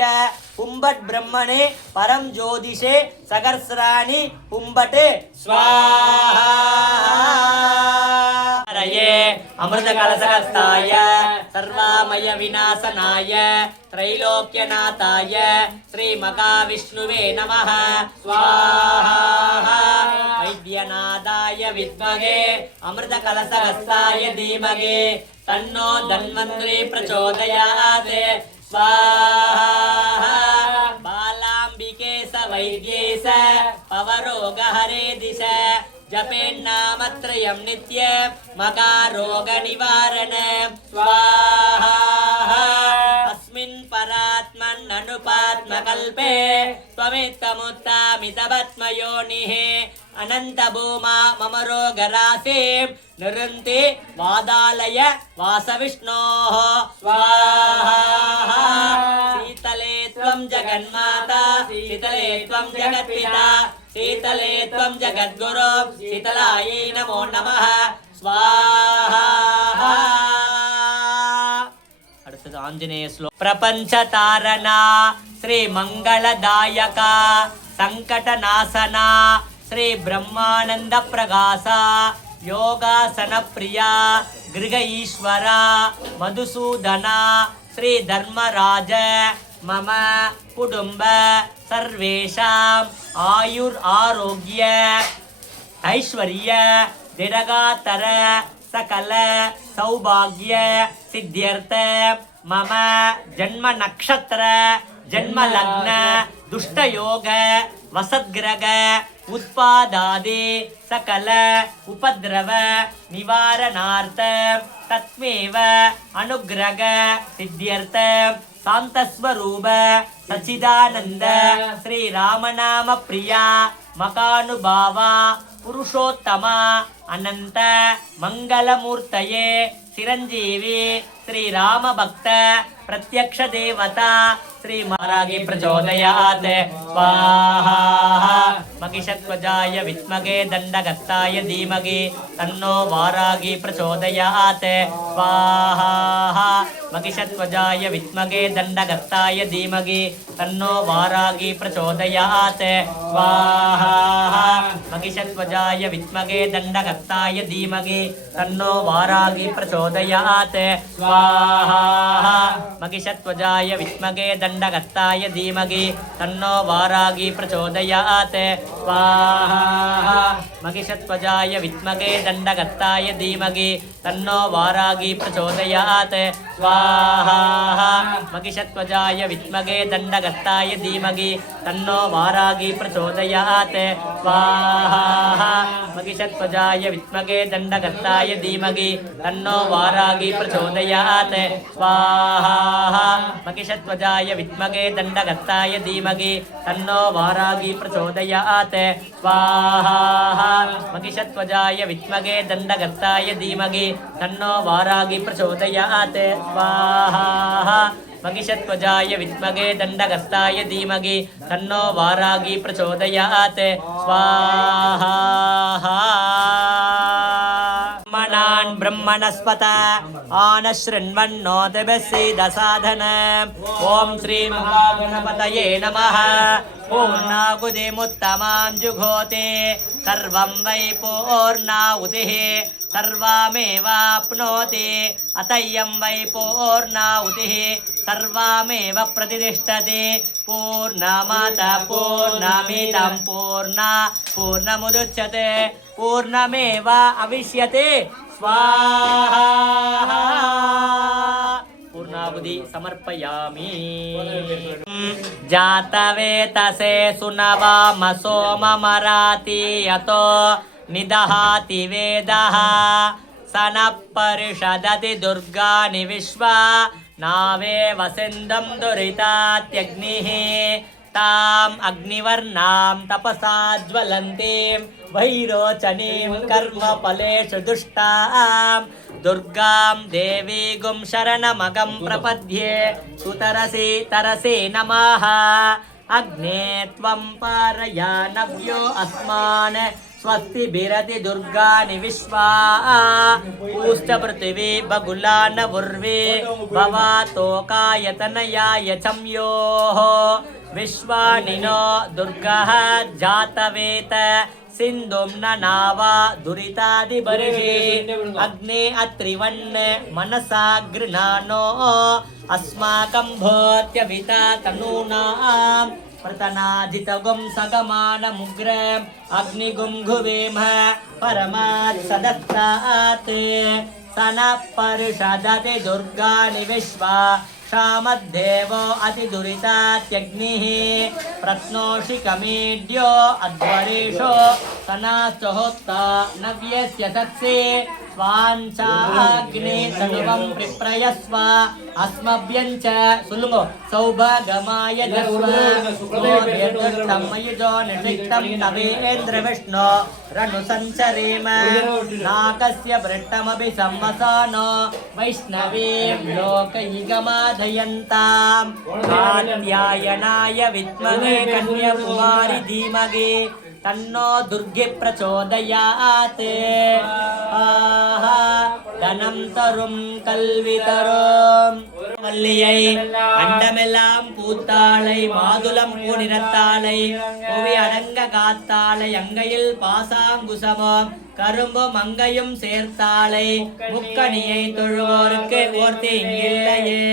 पुंबट ब्रह्मणे परम ज्योतिषे सहस्राणि पुंबटे स्वाहा हरये अमृत कलशहस्ताय सर्वामय विनाशनाय त्रैलोक्यनाथाय श्री महाविष्णुवे नमः स्वाहा वैद्यनाथाय विद्महे अमृत कलशहस्ताय धीमहि तन्नो धन्वन्त्री प्रचोदयात् स्वाहा बालाम्बिके स वैद्ये स पवरोगहरे दिश जपेन्नामत्रयं नित्य मगारोगनिवारण स्वाहा अस्मिन् परात्मन् अनुपात्मकल्पे त्वमित्तमुत्तामितपद्मयोनिः अनन्तभूमा मम रोगराशिं निरुन्ति वादालय वासविष्णोः स्वाहा शीतले त्वं जगन्माता शीतले त्वं जगत्पिता शीतले त्वं जगद्गुरो शीतलायै नमो नमः स्वाहा அடுத்தது ஆஞ்சநேய ஸ்லோகம் பிரபஞ்ச தாரணா ஸ்ரீ மங்களதாயகா சங்கடநாசனா श्री ब्रह्मानंद प्रकाशा योगासन प्रिया गृह ईश्वरा मधुसूदना श्री धर्मराज मम कुटुंब सर्वेषाम् आयुर् आरोग्य ऐश्वर्य दीर्घातर सकल सौभाग्य सिद्ध्यर्थ मम जन्म नक्षत्र जन्म लग्न दुष्ट योग वसद्ग्रह उत्पादादि सकल उपद्रव निवारणार्थ तत्मेव अनुग्रह सिद्ध्यर्थ शांतस्वरूप सच्चिदानंद श्री रामनाम प्रिया मकानुभावा पुरुषोत्तमा अनंत मंगलमूर्तये चिरंजीवी श्री राम भक्त प्रत्यक्ष देवता श्री महारागे प्रचोदयात् स्वाहा महिषध्वजाय विद्महे दण्डगत्ताय धीमहि तन्नो वारागी प्रचोदयात् स्वाहा महिषध्वजाय विद्महे दण्डगत्ताय धीमहि तन्नो वारागी प्रचोदयात् स्वाहा महिषध्वजाय विद्महे दण्डगत्ताय धीमहि तन्नो वारागी प्रचोदयात् स्वाहा महिषध्वजाय विद्महे दण्डगत्ताय धीमहि तन्नो वारागी प्रचोदयात् स्वाहा महिषध्वजाय विद्महे दण्डगत्ताय धीमहि तन्नो वारागी प्रचोदयात् स्वाहा महिषध्वजाय विद्महे दण्डगत्ताय धीमहि तन्नो वारागी प्रचोदयात् स्वाहा महिषध्वजाय विद्महे दण्डहस्ताय धीमहि तन्नो वारागी प्रचोदयात् स्वाहा महिषध्वजाय विद्महे दण्डहस्ताय धीमहि तन्नो वारागी प्रचोदयात् स्वाहा महिषध्वजाय विद्महे दण्डहस्ताय धीमहि तन्नो वारागी प्रचोदयात् स्वाहा महिषध्वजाय विद्महे दण्डहस्ताय धीमहि तन्नो वारागी प्रचोदयात् स्वाहा ब्रह्मणान् ब्रह्मणस्पत आनशृण्वन्नोतिभिस्सीदसाधन ॐ श्री महागणपतये नमः पूर्णाहुतिमुत्तमां जुहोति सर्वं वै पूर्णाहुतिः सर्वमेवाप्नोति अतय्यं वै पूर्णाहुतिः सर्वमेव प्रतिष्ठति पूर्णमतः पूर्णमिदं पूर्णमुदच्यते पूर्णमेव अविष्यते स्वाहा पूर्णाहुति समर्पयामि जातवेतसे सुनवामसो ममराति यतो निदहाति वेदः सनः परिषदति दुर्गानि विश्वा नावे वसिन्दं दुरितात्यग्निः ताम् अग्निवर्णां तपसा ज्वलन्तीं वैरोचनीं कर्मफलेषु दुष्टां दुर्गां देवीगुं शरणमगं प्रपद्ये सुतरसि तरसे नमः अग्ने त्वं पारयानव्यो अस्मान् स्वस्ति बिरति दुर्गानि विश्वा पूष्ट पृथिवी बगुला न उर्वी भवातोकायतनयाय चम्योः विश्वानिनो दुर्गः जातवेत सिन्धुं न नावा दुरितादिबर्हि अग्ने अत्रिवन् मनसा गृह्णानो अस्माकं भूत्यविता तनूनां प्रतनाजितगुं सगमानमुग्रम् अग्निगुं घुवेम परमात् सदत्तात् सनः परिषदति दुर्गानि विश्वा क्षामद्देवो अतिदुरितात्यग्निः प्रत्नोषिकमीड्यो अध्वरेशो सनाश्चहोत्ता नव्यस्य सत्से स्वाञ्चाग्ने तनुवं पिप्रयस्व अस्मभ्यञ्च सुलुमो सौभागमाय दस्व मयुजो निषिक्तं तवेन्द्र विष्णो रणुसञ्चरेम नाकस्य भृष्टमपि संवसानो वैष्णवीं लोकैकमाधयन्तां कात्यायनाय विद्महे कन्याकुमारी धीमहि तन्नो दुर्गे प्रचोदयात् धनं तरुं कल्वी तरुं मल्लियै अण्डमेल्लाम पूत्ताळै मादुलं पूनिरत्ताळै कोवि अडंग कात्ताळै अंगैயில் பாசாங்குசமம் கரும்பு மங்கையும் சேர்த்தாளை முக்கணியை தொழுவோருக்கு ஓர்த்தி இங்கில்லையே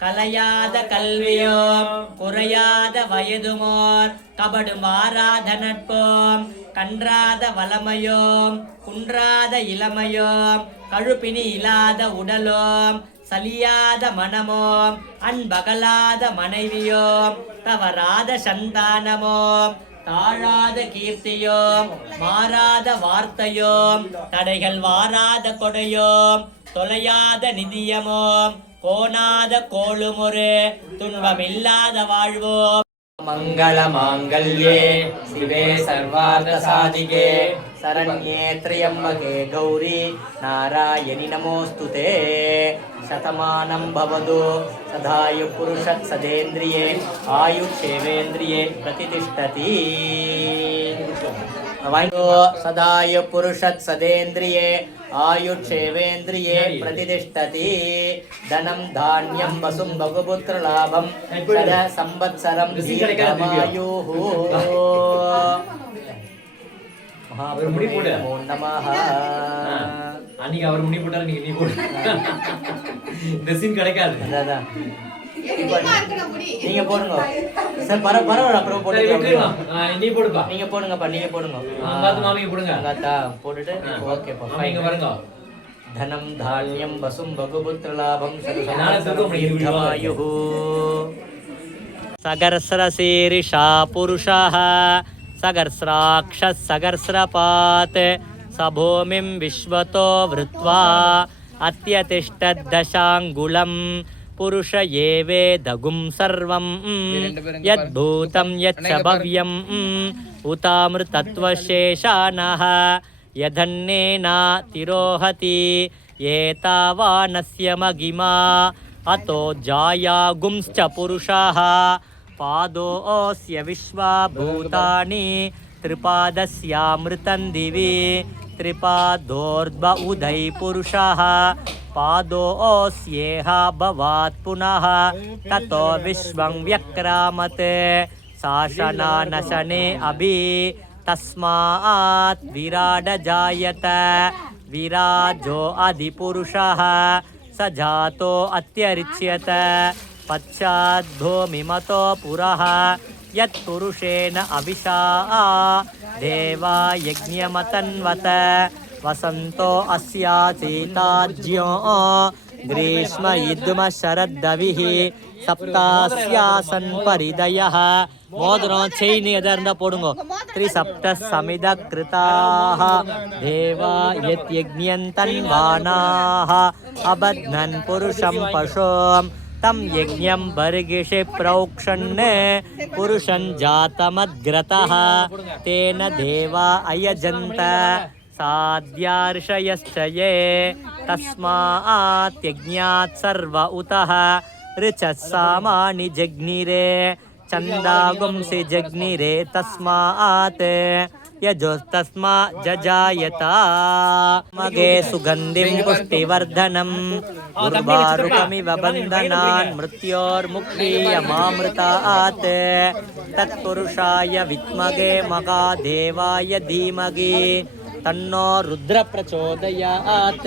கலையாத கல்வியோம் குறையாத வயதுமோர் கபடு மாறாத நட்போம் கன்றாத வளமையோம் குன்றாத இளமையோம் கழுப்பினி இல்லாத உடலோம் சலியாத மனமோம் அன்பகலாத மனைவியோம் தவறாத சந்தானமோம் தாழாத கீர்த்தியோம் மாறாத வார்த்தையோம் தடைகள் வாராத கொடையோம் தொலையாத நிதியமோம் கோணாத கோளுமுறு துன்பமில்லாத வாழ்வோம் மங்கள மாங்கல்யே சிவே சர்வார்த்த சாதிகே சரண்யே த்ரியம்பகே கௌரி நாராயணி நமோஸ்துதே சதமானம் பவது சதாயு புருஷத் சதேந்திரியே ஆயுஷேவேந்திரியே பிரதிதிஷ்டதி सदायु पुरुषत् सदेन्द्रिये आयुक्षेवेन्द्रिये प्रतिष्ठति धनं धान्यं वसुं बहुपुत्रलाभं शर संवत्सरं दीर्घमायुः नमो नमः அன்னைக்கு அவர் முடி போட்டாரு நீ போடு இந்த சீன் கிடைக்காது நீங்க போடுங்க சார் பரவாயில்ல அப்புறம் போட்டுக்கலாம் நீ போடுப்பா நீங்க போடுங்கப்பா நீங்க போடுங்க அங்காத்து மாமிக்கு போடுங்க அங்காத்தா போட்டுட்டு ஓகேப்பா நீங்க பாருங்க தனம் தானியம் வசும் பகுபுத்திர லாபம் சர்வநாசமாயுः சகர்ஸ்ரசீரிஷா புருஷः சகர்ஸ்ராக்ஷः சகர்ஸ்ரபாத் சபூமிம் விஸ்வதோ விருத்வா அத்யதிஷ்டதசாங்குலம் புருஷ ஏவேதகும் சர்வம் யத்பூதம் யச்சபவ்யம் உதாமிருதத்வசேஷானः யதன்னேனா திரோஹதி ஏதாவானஸ்ய மகிமா அத்தோ ஜாயாகும்ஸ்ச புருஷः பாதோஸ்ய விஸ்வா பூதானி त्रिपादस्यामृतं दिवि त्रिपादोर्ध्व उदय पुरुषः पादोऽस्येह भवात् पुनः ततो विश्वं व्यक्रामत् शासनानशने अभि तस्मात् विराड जायत विराजो अधिपुरुषः स जातो अत्यरिच्यत पश्चाद्भूमिमतो पुरः यत्पुरुषेण अविशा देवा यज्ञमतन्वत वसन्तो अस्याचीताज्यो ग्रीष्म इद्म शरद्दविः सप्तास्यासन् परिदयः மோதிரம் செயின் எதாக இருந்தால் போடுங்க த்ரிசப்த சமித கிருதாக தேவா யத் யஜ்ஞந்தன்வானாः அபத்னன் புருஷம் பசோம் தம் யஜ்ஞம் பர்கிஷி ப்ரௌக்ஷன் புருஷன் ஜாதமத்கிரதः தேன தேவா அயஜந்த சாத்யார்ஷயஸ்ச யே தஸ்மாத் யஜ்ஞாத் சர்வ உதः ऋचः सामानि जग्निरे चन्दागुंसि जग्निरे तस्मात् यजोस्तस्मा जजायता मगे सुगन्धिं पुष्टिवर्धनम् उर्वारुकमिव बन्धनान् मृत्योर्मुक्तीयमामृतात् तत्पुरुषाय विद्महे महादेवाय धीमहि तन्नो रुद्र प्रचोदयात्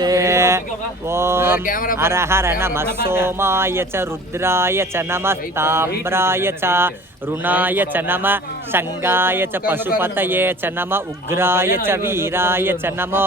ओम हर हर नमः सोमाय च रुद्राय च नमः ताम्राय च रुणाय च नमः शंगाय च पशुपतये च नमः उग्राय च वीराय च नमो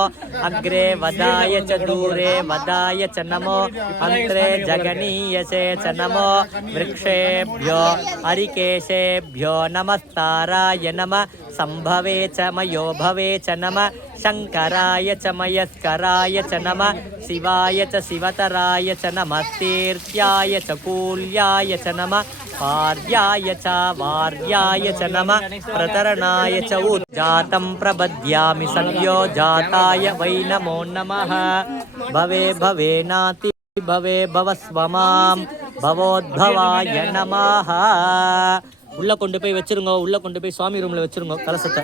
अग्रे वदाय च दूरे वदाय च नमो अंतरे जगनीयसे च नमो वृक्षेभ्यो हरिकेशेभ्यो नमस्ताराय नमः संभवे च मयो भवे च नमः शंकराय च मयस्कराय च नमः शिवाय च शिवतराय च नमः तीर्थ्याय च कूल्याय च नमः पार्याय च वार्याय च नमः प्रतरणाय च उज्जातं प्रबध्यामि सद्यो जाताय वै नमो नमः भवे भवे नाति भवे भवस्वमां भवोद्भवाय नमः உள்ள கொண்டு போய் வச்சிருங்க உள்ள கொண்டு போய் சுவாமி ரூம்ல வச்சிருங்க கலசத்தை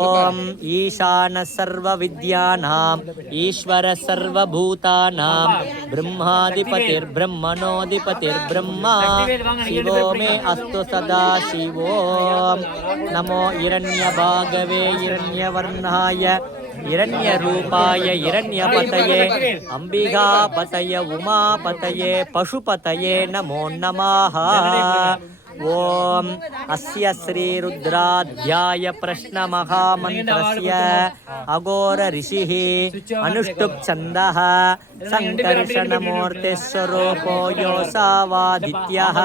ஓம் ஈசான சர்வ வித்யானாம் ஈஸ்வர சர்வ பூதானாம் பிரம்மாதிபதிர் பிரம்மணோதிபதிர் பிரம்மா சிவோ மே அஸ்து சதா சிவோம் நமோ இரண்யபாகவே இரண்யவர்ணாய हिरण्यरूपाय हिरण्यपतये अंबिकापतये उमापतये पशुपतये नमो नमः ओम अस्य श्री रुद्राध्याय प्रश्न महामन्त्रस्य अघोर ऋषिः अनुष्टुप् छन्दः संकर्षणमूर्तिस्वरूपो योऽसावादित्यः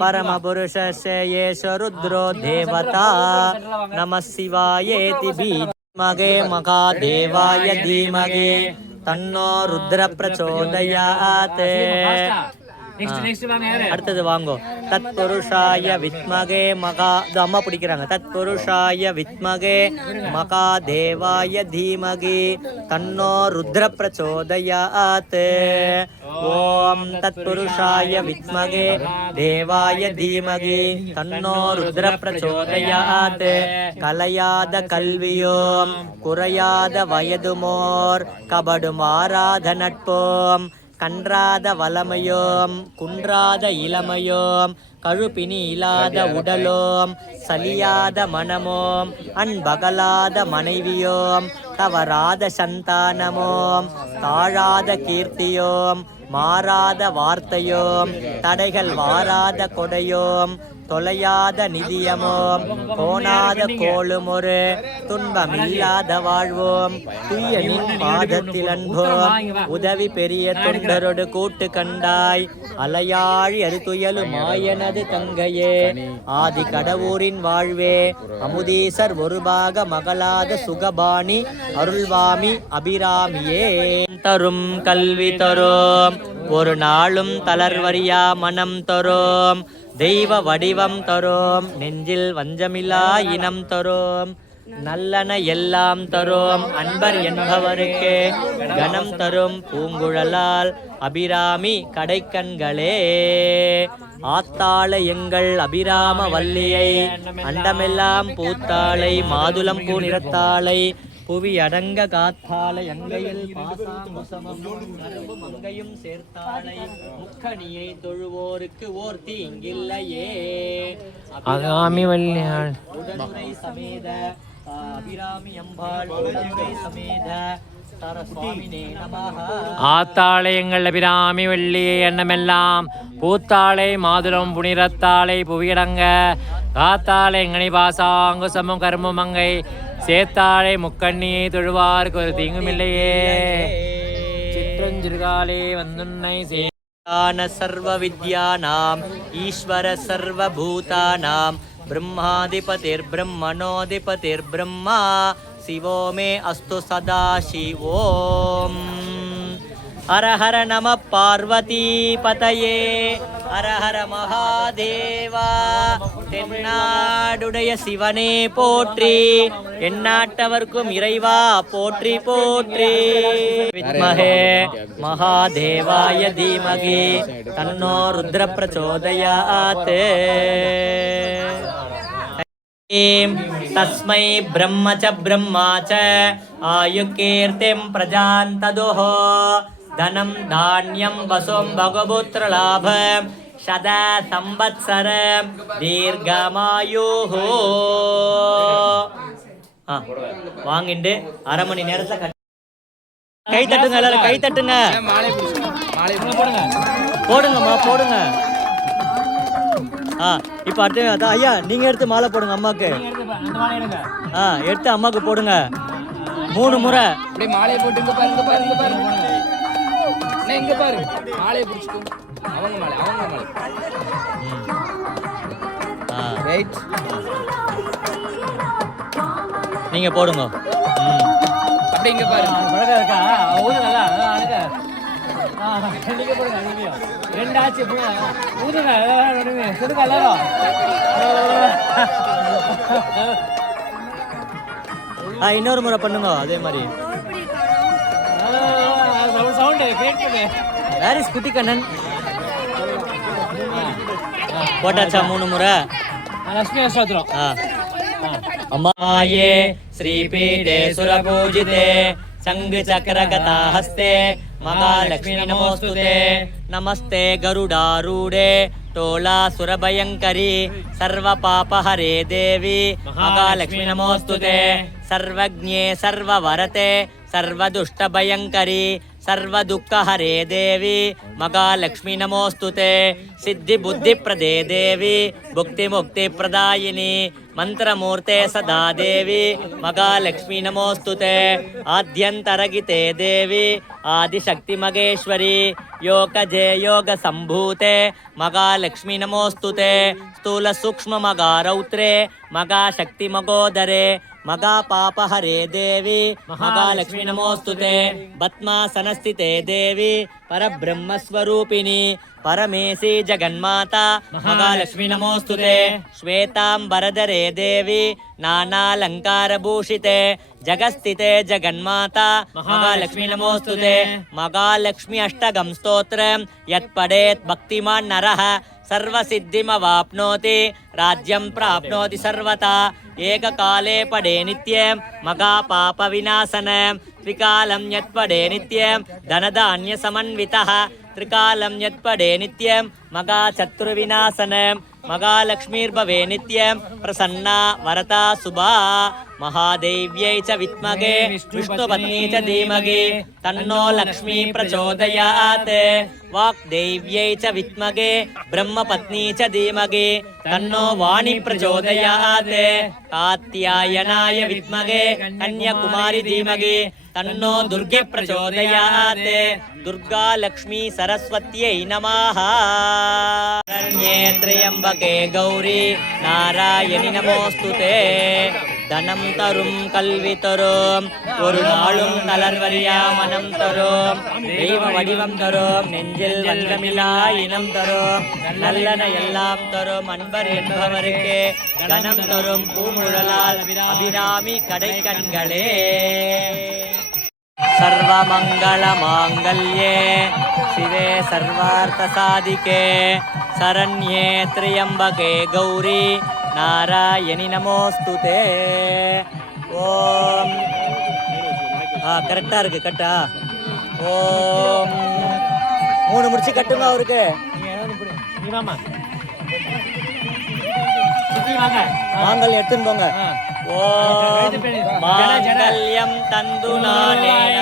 परमपुरुषस्य एष रुद्रो देवता नमः शिवायेति धीमगे महादेवाय धीमगे तन्नो रुद्र प्रचोदयात् அடுத்தது வாங்கோ தத்புருஷாய வித்மகே மகா அம்மா பிடிக்கிறாங்க தத்புருஷாய வித்மகே மகாதேவாய தீமகி தன்னோ ருத்ர பிரச்சோதயாத் ஓம் தத்புருஷாய வித்மகே தேவாய தீமகி தன்னோ ருத்ர பிரச்சோதயாத் கலையாத கல்வியோம் குறையாத வயதுமோர் கபடு மாறாத நட்போம் கன்றாத வளமையோம் குன்றாத இளமையோம் கழுப்பினி இல்லாத உடலோம் சலியாத மனமோம் அன்பகலாத மனைவியோம் தவறாத சந்தானமோம் தாழாத கீர்த்தியோம் மாறாத வார்த்தையோம் தடைகள் வாராத கொடையோம் தொலையாத நிதியமோம் கோணாத கோளுமொரு துன்பமில்லாத வாழ்வோம் துய்யனின் பாதத்தில் அன்போம் உதவி பெரிய தொண்டரொடு கூட்டு கண்டாய் அலையாழி அறுதுயலு மாயனது தங்கையே ஆதி கடவுரின் வாழ்வே அமுதீசர் ஒருபாக மகளாத சுகபாணி அருள்வாமி அபிராமியே தரும் கல்வி தரும் ஒரு நாளும் தளர்வரியா மனம் தரும் தெய்வ வடிவம் தரும் நெஞ்சில் வஞ்சமில்லா இனம் தரும் நல்லன எல்லாம் தரும் அன்பர் என்பவருக்கே கணம் தரும் பூங்குழலால் அபிராமி கடைக்கண்களே ஆத்தாளை எங்கள் அபிராம வல்லியை அண்டமெல்லாம் பூத்தாளை மாதுளம் பூ நிறத்தாளை புவி அடங்க காத்தாளை அங்கையில் பாசாங்குசமம் கரும்பு மங்கையும் சேர்த்தாளை முக்கணியை தொழுவோருக்கு ஓர் தீங்கில்லையே அபிராமி வல்லியாள் உடனுரை சமேத அபிராமி அம்பாள் உடனுரை சமேத ஆத்தாளை எங்கள் அபிராமி வெள்ளியை எண்ணமெல்லாம் பூத்தாளை மாதுளம் புனிரத்தாளை புவியடங்க காத்தாளை எங்கனி பாசாங்கு சமம் கரும்பு மங்கை சேத்தாளை முக்கண்ணியை தொழுவாருக்கு ஒரு தீங்குமில்லையே சிற்றஞ்சிறுகாலே வந்துன்னை சர்வ வித்யானாம் ஈஸ்வர சர்வ பூதானாம் பிரம்மாதிபதிர் பிரம்மணோதிபதிர் பிரம்மா சிவோ மே அஸ்து சதா சிவோம் ஹர ஹர நம பார்வதி பதயே ஹர ஹர மகாதேவா தென்னாடுடைய சிவனே போற்றி எந்நாட்டவர்க்கும் இறைவா போற்றி போற்றி வித்மஹே மகாதேவாய தீமகி தன்னோ ருத்ர பிரச்சோதயாத் தஸ்மை பிரம்ம ச பிரம்மா ச ஆயுகீர்த்திம் பிரஜான் ததுஹ தனம் தானியம் வசோம் பகவபுத்திர லாப சத சம்பத்சர தீர்க்கமாயுः வாங்கிட்டு அரை மணி நேரத்துல கை தட்டுங்க எல்லாரும் கை தட்டுங்க போடுங்கம்மா போடுங்க இப்போ அடுத்து அதான் ஐயா நீங்க எடுத்து மாலை போடுங்க அம்மாக்கு எடுத்து அம்மாக்கு போடுங்க 3 முறை அப்படியே மாலையை போட்டு இங்க பாருங்க இங்க பாரு மாலையை பிடிச்சுக்கோ அவங்க மாலை ரைட் நீங்க போடுங்க அப்படியே இங்க பாரு பழக்கம் இருக்கா ஊதுங்களா அழகா நீங்க போடுங்க ரெண்டாச்சு ஊதுங்க சொல்லுங்க எல்லாரும் இன்னொரு முறை பண்ணுங்க அதே மாதிரி சவுண்ட் கிரியேட் பண்ணு வேர் இஸ் குட்டி கண்ணன் போட்டாச்சா 3 முறை லட்சுமி அஷ்டோத்திரம் अम्माये श्रीपीठे सुरपूजिते शङ्खचक्रगता हस्ते महालक्ष्मी नमोस्तुते नमस्ते गरुडारूढे टोलासुरभयङ्करी सर्वपापहरे देवी महालक्ष्मी नमोस्तुते सर्वज्ञे सर्ववरते सर्वदुष्टभयङ्करी सर्वदुःखहरे देवी महालक्ष्मी नमोस्तुते सिद्धिबुद्धिप्रदे देवी भुक्तिमुक्तिप्रदायिनी मंत्रमूर्ते सदा देवी महालक्ष्मी नमोस्तुते आद्यन्तरगिते देवी आदिशक्ति मगेश्वरी योगजे योग संभूते महालक्ष्मी नमोस्तुते स्थूल सूक्ष्म मगारौत्रे मगाशक्ति मगोदरे मगा पापहरे देवी महालक्ष्मी नमोस्तुते पद्मासनस्थिते देवी परब्रह्मस्वरूपिणी परमेशी जगन्माता महालक्ष्मी नमोस्तुते श्वेतांबरधरे देवी नानालंकारभूषिते जगस्थिते जगन्माता महालक्ष्मी नमोस्तुते महालक्ष्मी अष्टकं स्तोत्रं यत्पठेत् भक्तिमान् नरः सर्वसिद्धिमवाप्नोति राज्यं प्राप्नोति सर्वथा एककाले पठे नित्यं महापापविनाशनं त्रिकालं यत्पठे नित्यं धनधान्यसमन्वितः त्रिकालं यत्पठे नित्यं महाशत्रुविनाशनं மகாலட்சுமிர்பவே நித்யம் பிரசன்னா வரதா சுபா महादेव्यै च विद्महे विष्णुपत्नी च धीमहि तन्नो लक्ष्मी प्रचोदयात् वाग्देव्यै च विद्महे ब्रह्मपत्नी च धीमहि तन्नो वाणी प्रचोदयात् कात्यायनाय विद्महे कन्याकुमारी धीमहि तन्नो दुर्गे प्रचोदयात् दुर्गा लक्ष्मी सरस्वत्यै नमः शरण्ये त्र्यम्बके गौरी नारायणि नमोस्तुते தனம் தரும் கல்வி தரும் ஒரு நாளும் தளர்வரியா மனம் தரும் தெய்வ வடிவம் தரும் நெஞ்சில் வந்தமிழா இனம் தரும் நல்லன எல்லாம் தரும் அன்பர் என்பவருக்கு கனம் தரும் பூமுழலால் அபிராமி கடை கண்களே சர்வமங்கள மாங்கல்யே சிவே சர்வார்த்த சாதிகே சரண்யே த்ரியம்பகே கௌரி நாராயணி நமோஸ்துதே ஓம் கரெக்டா இருக்கு கட்டா ஓம் 3 முடிச்சு கட்டுங்க அவருக்கு மாங்கல் எடுத்துன்னு போங்க ஓம் மாங்கல்யம் தந்துநானேன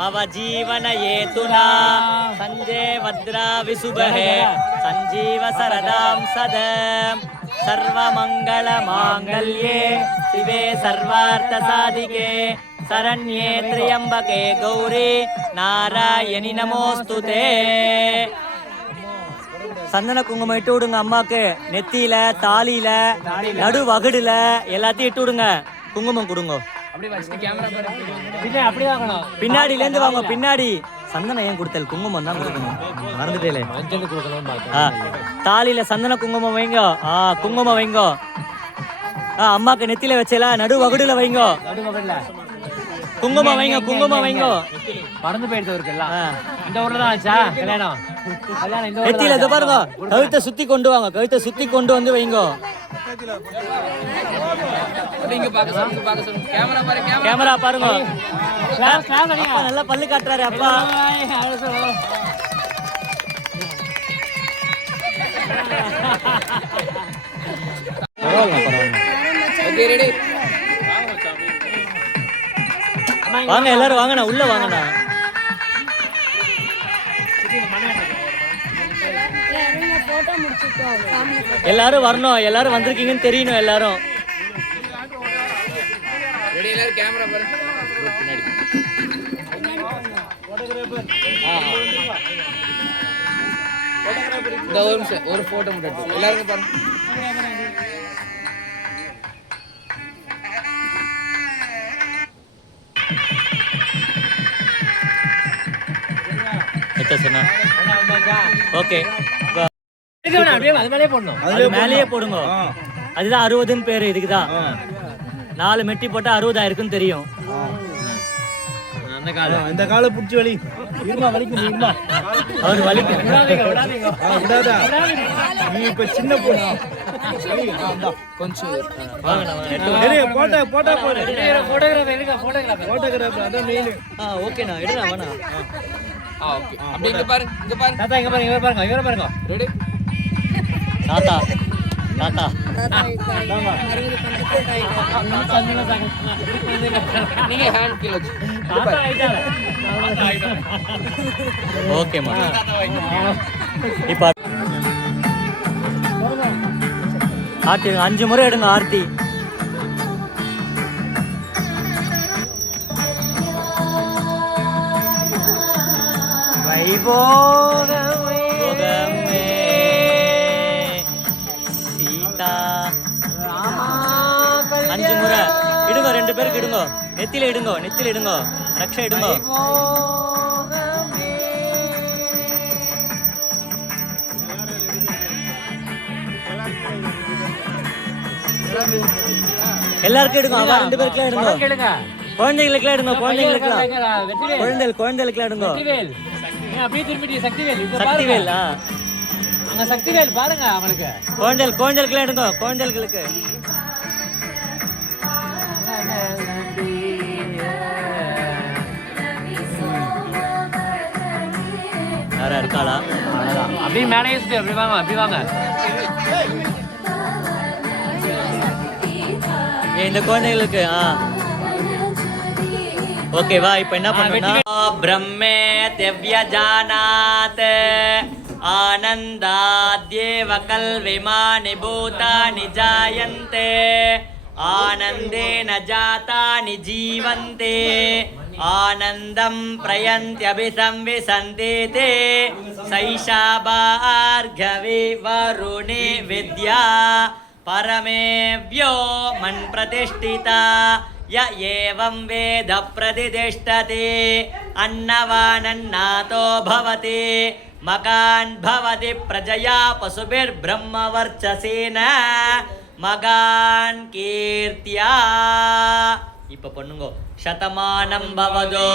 மவ ஜீவன ஏதுனா சஞ்சே வத்ரா விசுபஹே சஞ்சீவ சரதாம் சதம் सर्वमंगल मांगल्ये शिवे सर्वार्थ साधिके शरण्ये त्र्यंबके गौरी नारायणि नमोस्तुते சந்தன குங்குமம் இட்டு விடுங்க அம்மாக்கு நெத்தியில தாலியில நடு வகுடுல எல்லாத்தையும் இட்டு விடுங்க குங்குமம் கொடுங்க பின்னாடில இருந்து வாங்க பின்னாடி சந்தனம் ஏன் கொடுத்தல் குங்குமம் தான் கொடுக்கணும் மறந்துட்டேலே தாலியில சந்தன குங்குமம் வைங்க குங்குமம் வைங்க அம்மாக்கு நெத்தியில வச்சல நடு வகுடுல வைங்க குங்குமம் வைங்க குங்குமம் வைங்க மறந்து போயிடுது இந்த ஊர்ல தான் ஆச்சா கல்யாணம் நெத்தியில இத பாருங்க கழுத்தை சுத்தி கொண்டு வாங்க கழுத்தை சுத்தி கொண்டு வந்து வைங்க கேமரா பாருங்க நல்லா பல்லு காட்டுறாரு அப்பா வாங்க எல்லாரும் வாங்கண்ணா உள்ள வாங்கண்ணா எல்லாரும் வரணும் எல்லாரும் வந்திருக்கீங்கன்னு தெரியணும் எல்லாரும் ஒரு போட்டோ மட்டும் எல்லாரும் பாருங்க ஓகே அது மேலேயே போடுங்க அதுதான் 60ன்னு பேரு இதுக்குதான் 4 மெட்டி போட்டா 60 ஆயிருக்குன்னு தெரியும் இந்த காலை புடிச்சு வலி இருமா வலிக்கு இருமா அவர் வலிக்கு நீ இப்ப சின்ன பொண்ணு கொஞ்சம் போட்டோகிராஃபர் அதான் மெயின் ஓகேண்ணா எடுக்கலாம் வேணா ஓகே அப்படி இங்க பாருங்க இங்க பாருங்க தாத்தா இங்க பாருங்க இவர பாருங்க ரெடி தாத்தா தாத்தா நீங்க ஹேண்ட் கீழ ஓகேம்மா இப்ப ஆர்த்தி 5 முறை எடுங்க ஆர்த்தி வைபோகமே சீதா 5 முறை இடுங்க 2 பேருக்கு இடுங்க நெத்தில இடுங்க ரக்ஷா இடுங்க எல்லாருக்கும் எடுங்க அவ 2 பேருக்குலாம் எடுங்க குழந்தைகளுக்குலாம் எடுங்க குழந்தைகளுக்குலாம் எடுங்க அப்படியே திரும்பிட்டு சக்திவேல் சக்திவேல் அங்க சக்திவேல் பாருங்க அவங்களுக்கு குழந்தைகளுக்குலாம் எடுங்க குழந்தைகளுக்கு யாரா இருக்காளா அப்படியே மேலே அப்படி வாங்க இந்த குழந்தைகளுக்கு ஓகேவா? இப்போ என்ன பண்ணா பிரம்மே திவ்யஜானாத் ஆனந்தாத்யேவ கல்விமானி பூதானி ஜாயந்தே ஆனந்தேன ஜாதானி ஜீவந்தே ஆனந்தம் பிரயந்த்யபிசம்விசந்தேதே சைஷா பார்கவி வருணே வித்யா பரமேவ்யோ மன் பிரதிஷ்டிதா ய ஏவம் வேத பிரதிதிஷ்டதே அன்னவானன்னாதோ பவதி மகான் பவதி பிரஜயா பசுபிர்பிரம்மவர்ச்சசேன மகான் கீர்த்தியா. இப்போ பண்ணுங்க. சதமானம் பவதோ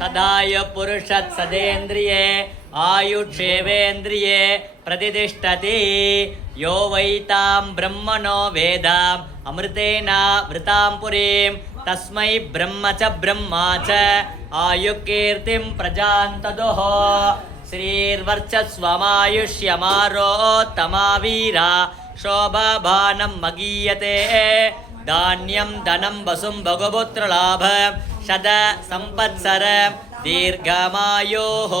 சதாய புருஷத் சதேந்திரியே ஆயுஷேவேந்திரியே பிரதிதிஷ்டதி யோ வைதாம் பிரம்மணோ வேதாம் அமிர்தேனா விருதாம் புரீம் தஸ்மை பிரம்ம ச பிரம்மா ச ஆயுகீர்த்திம் பிரஜாந்ததுஹ ஸ்ரீர்வர்ச்சஸ்வமாயுஷ்யமாரோத்தமா வீரா शोभाबानं मगीयते धान्यं धनं वसुं भगवपुत्रलाभ शत संवत्सर दीर्घमायोः.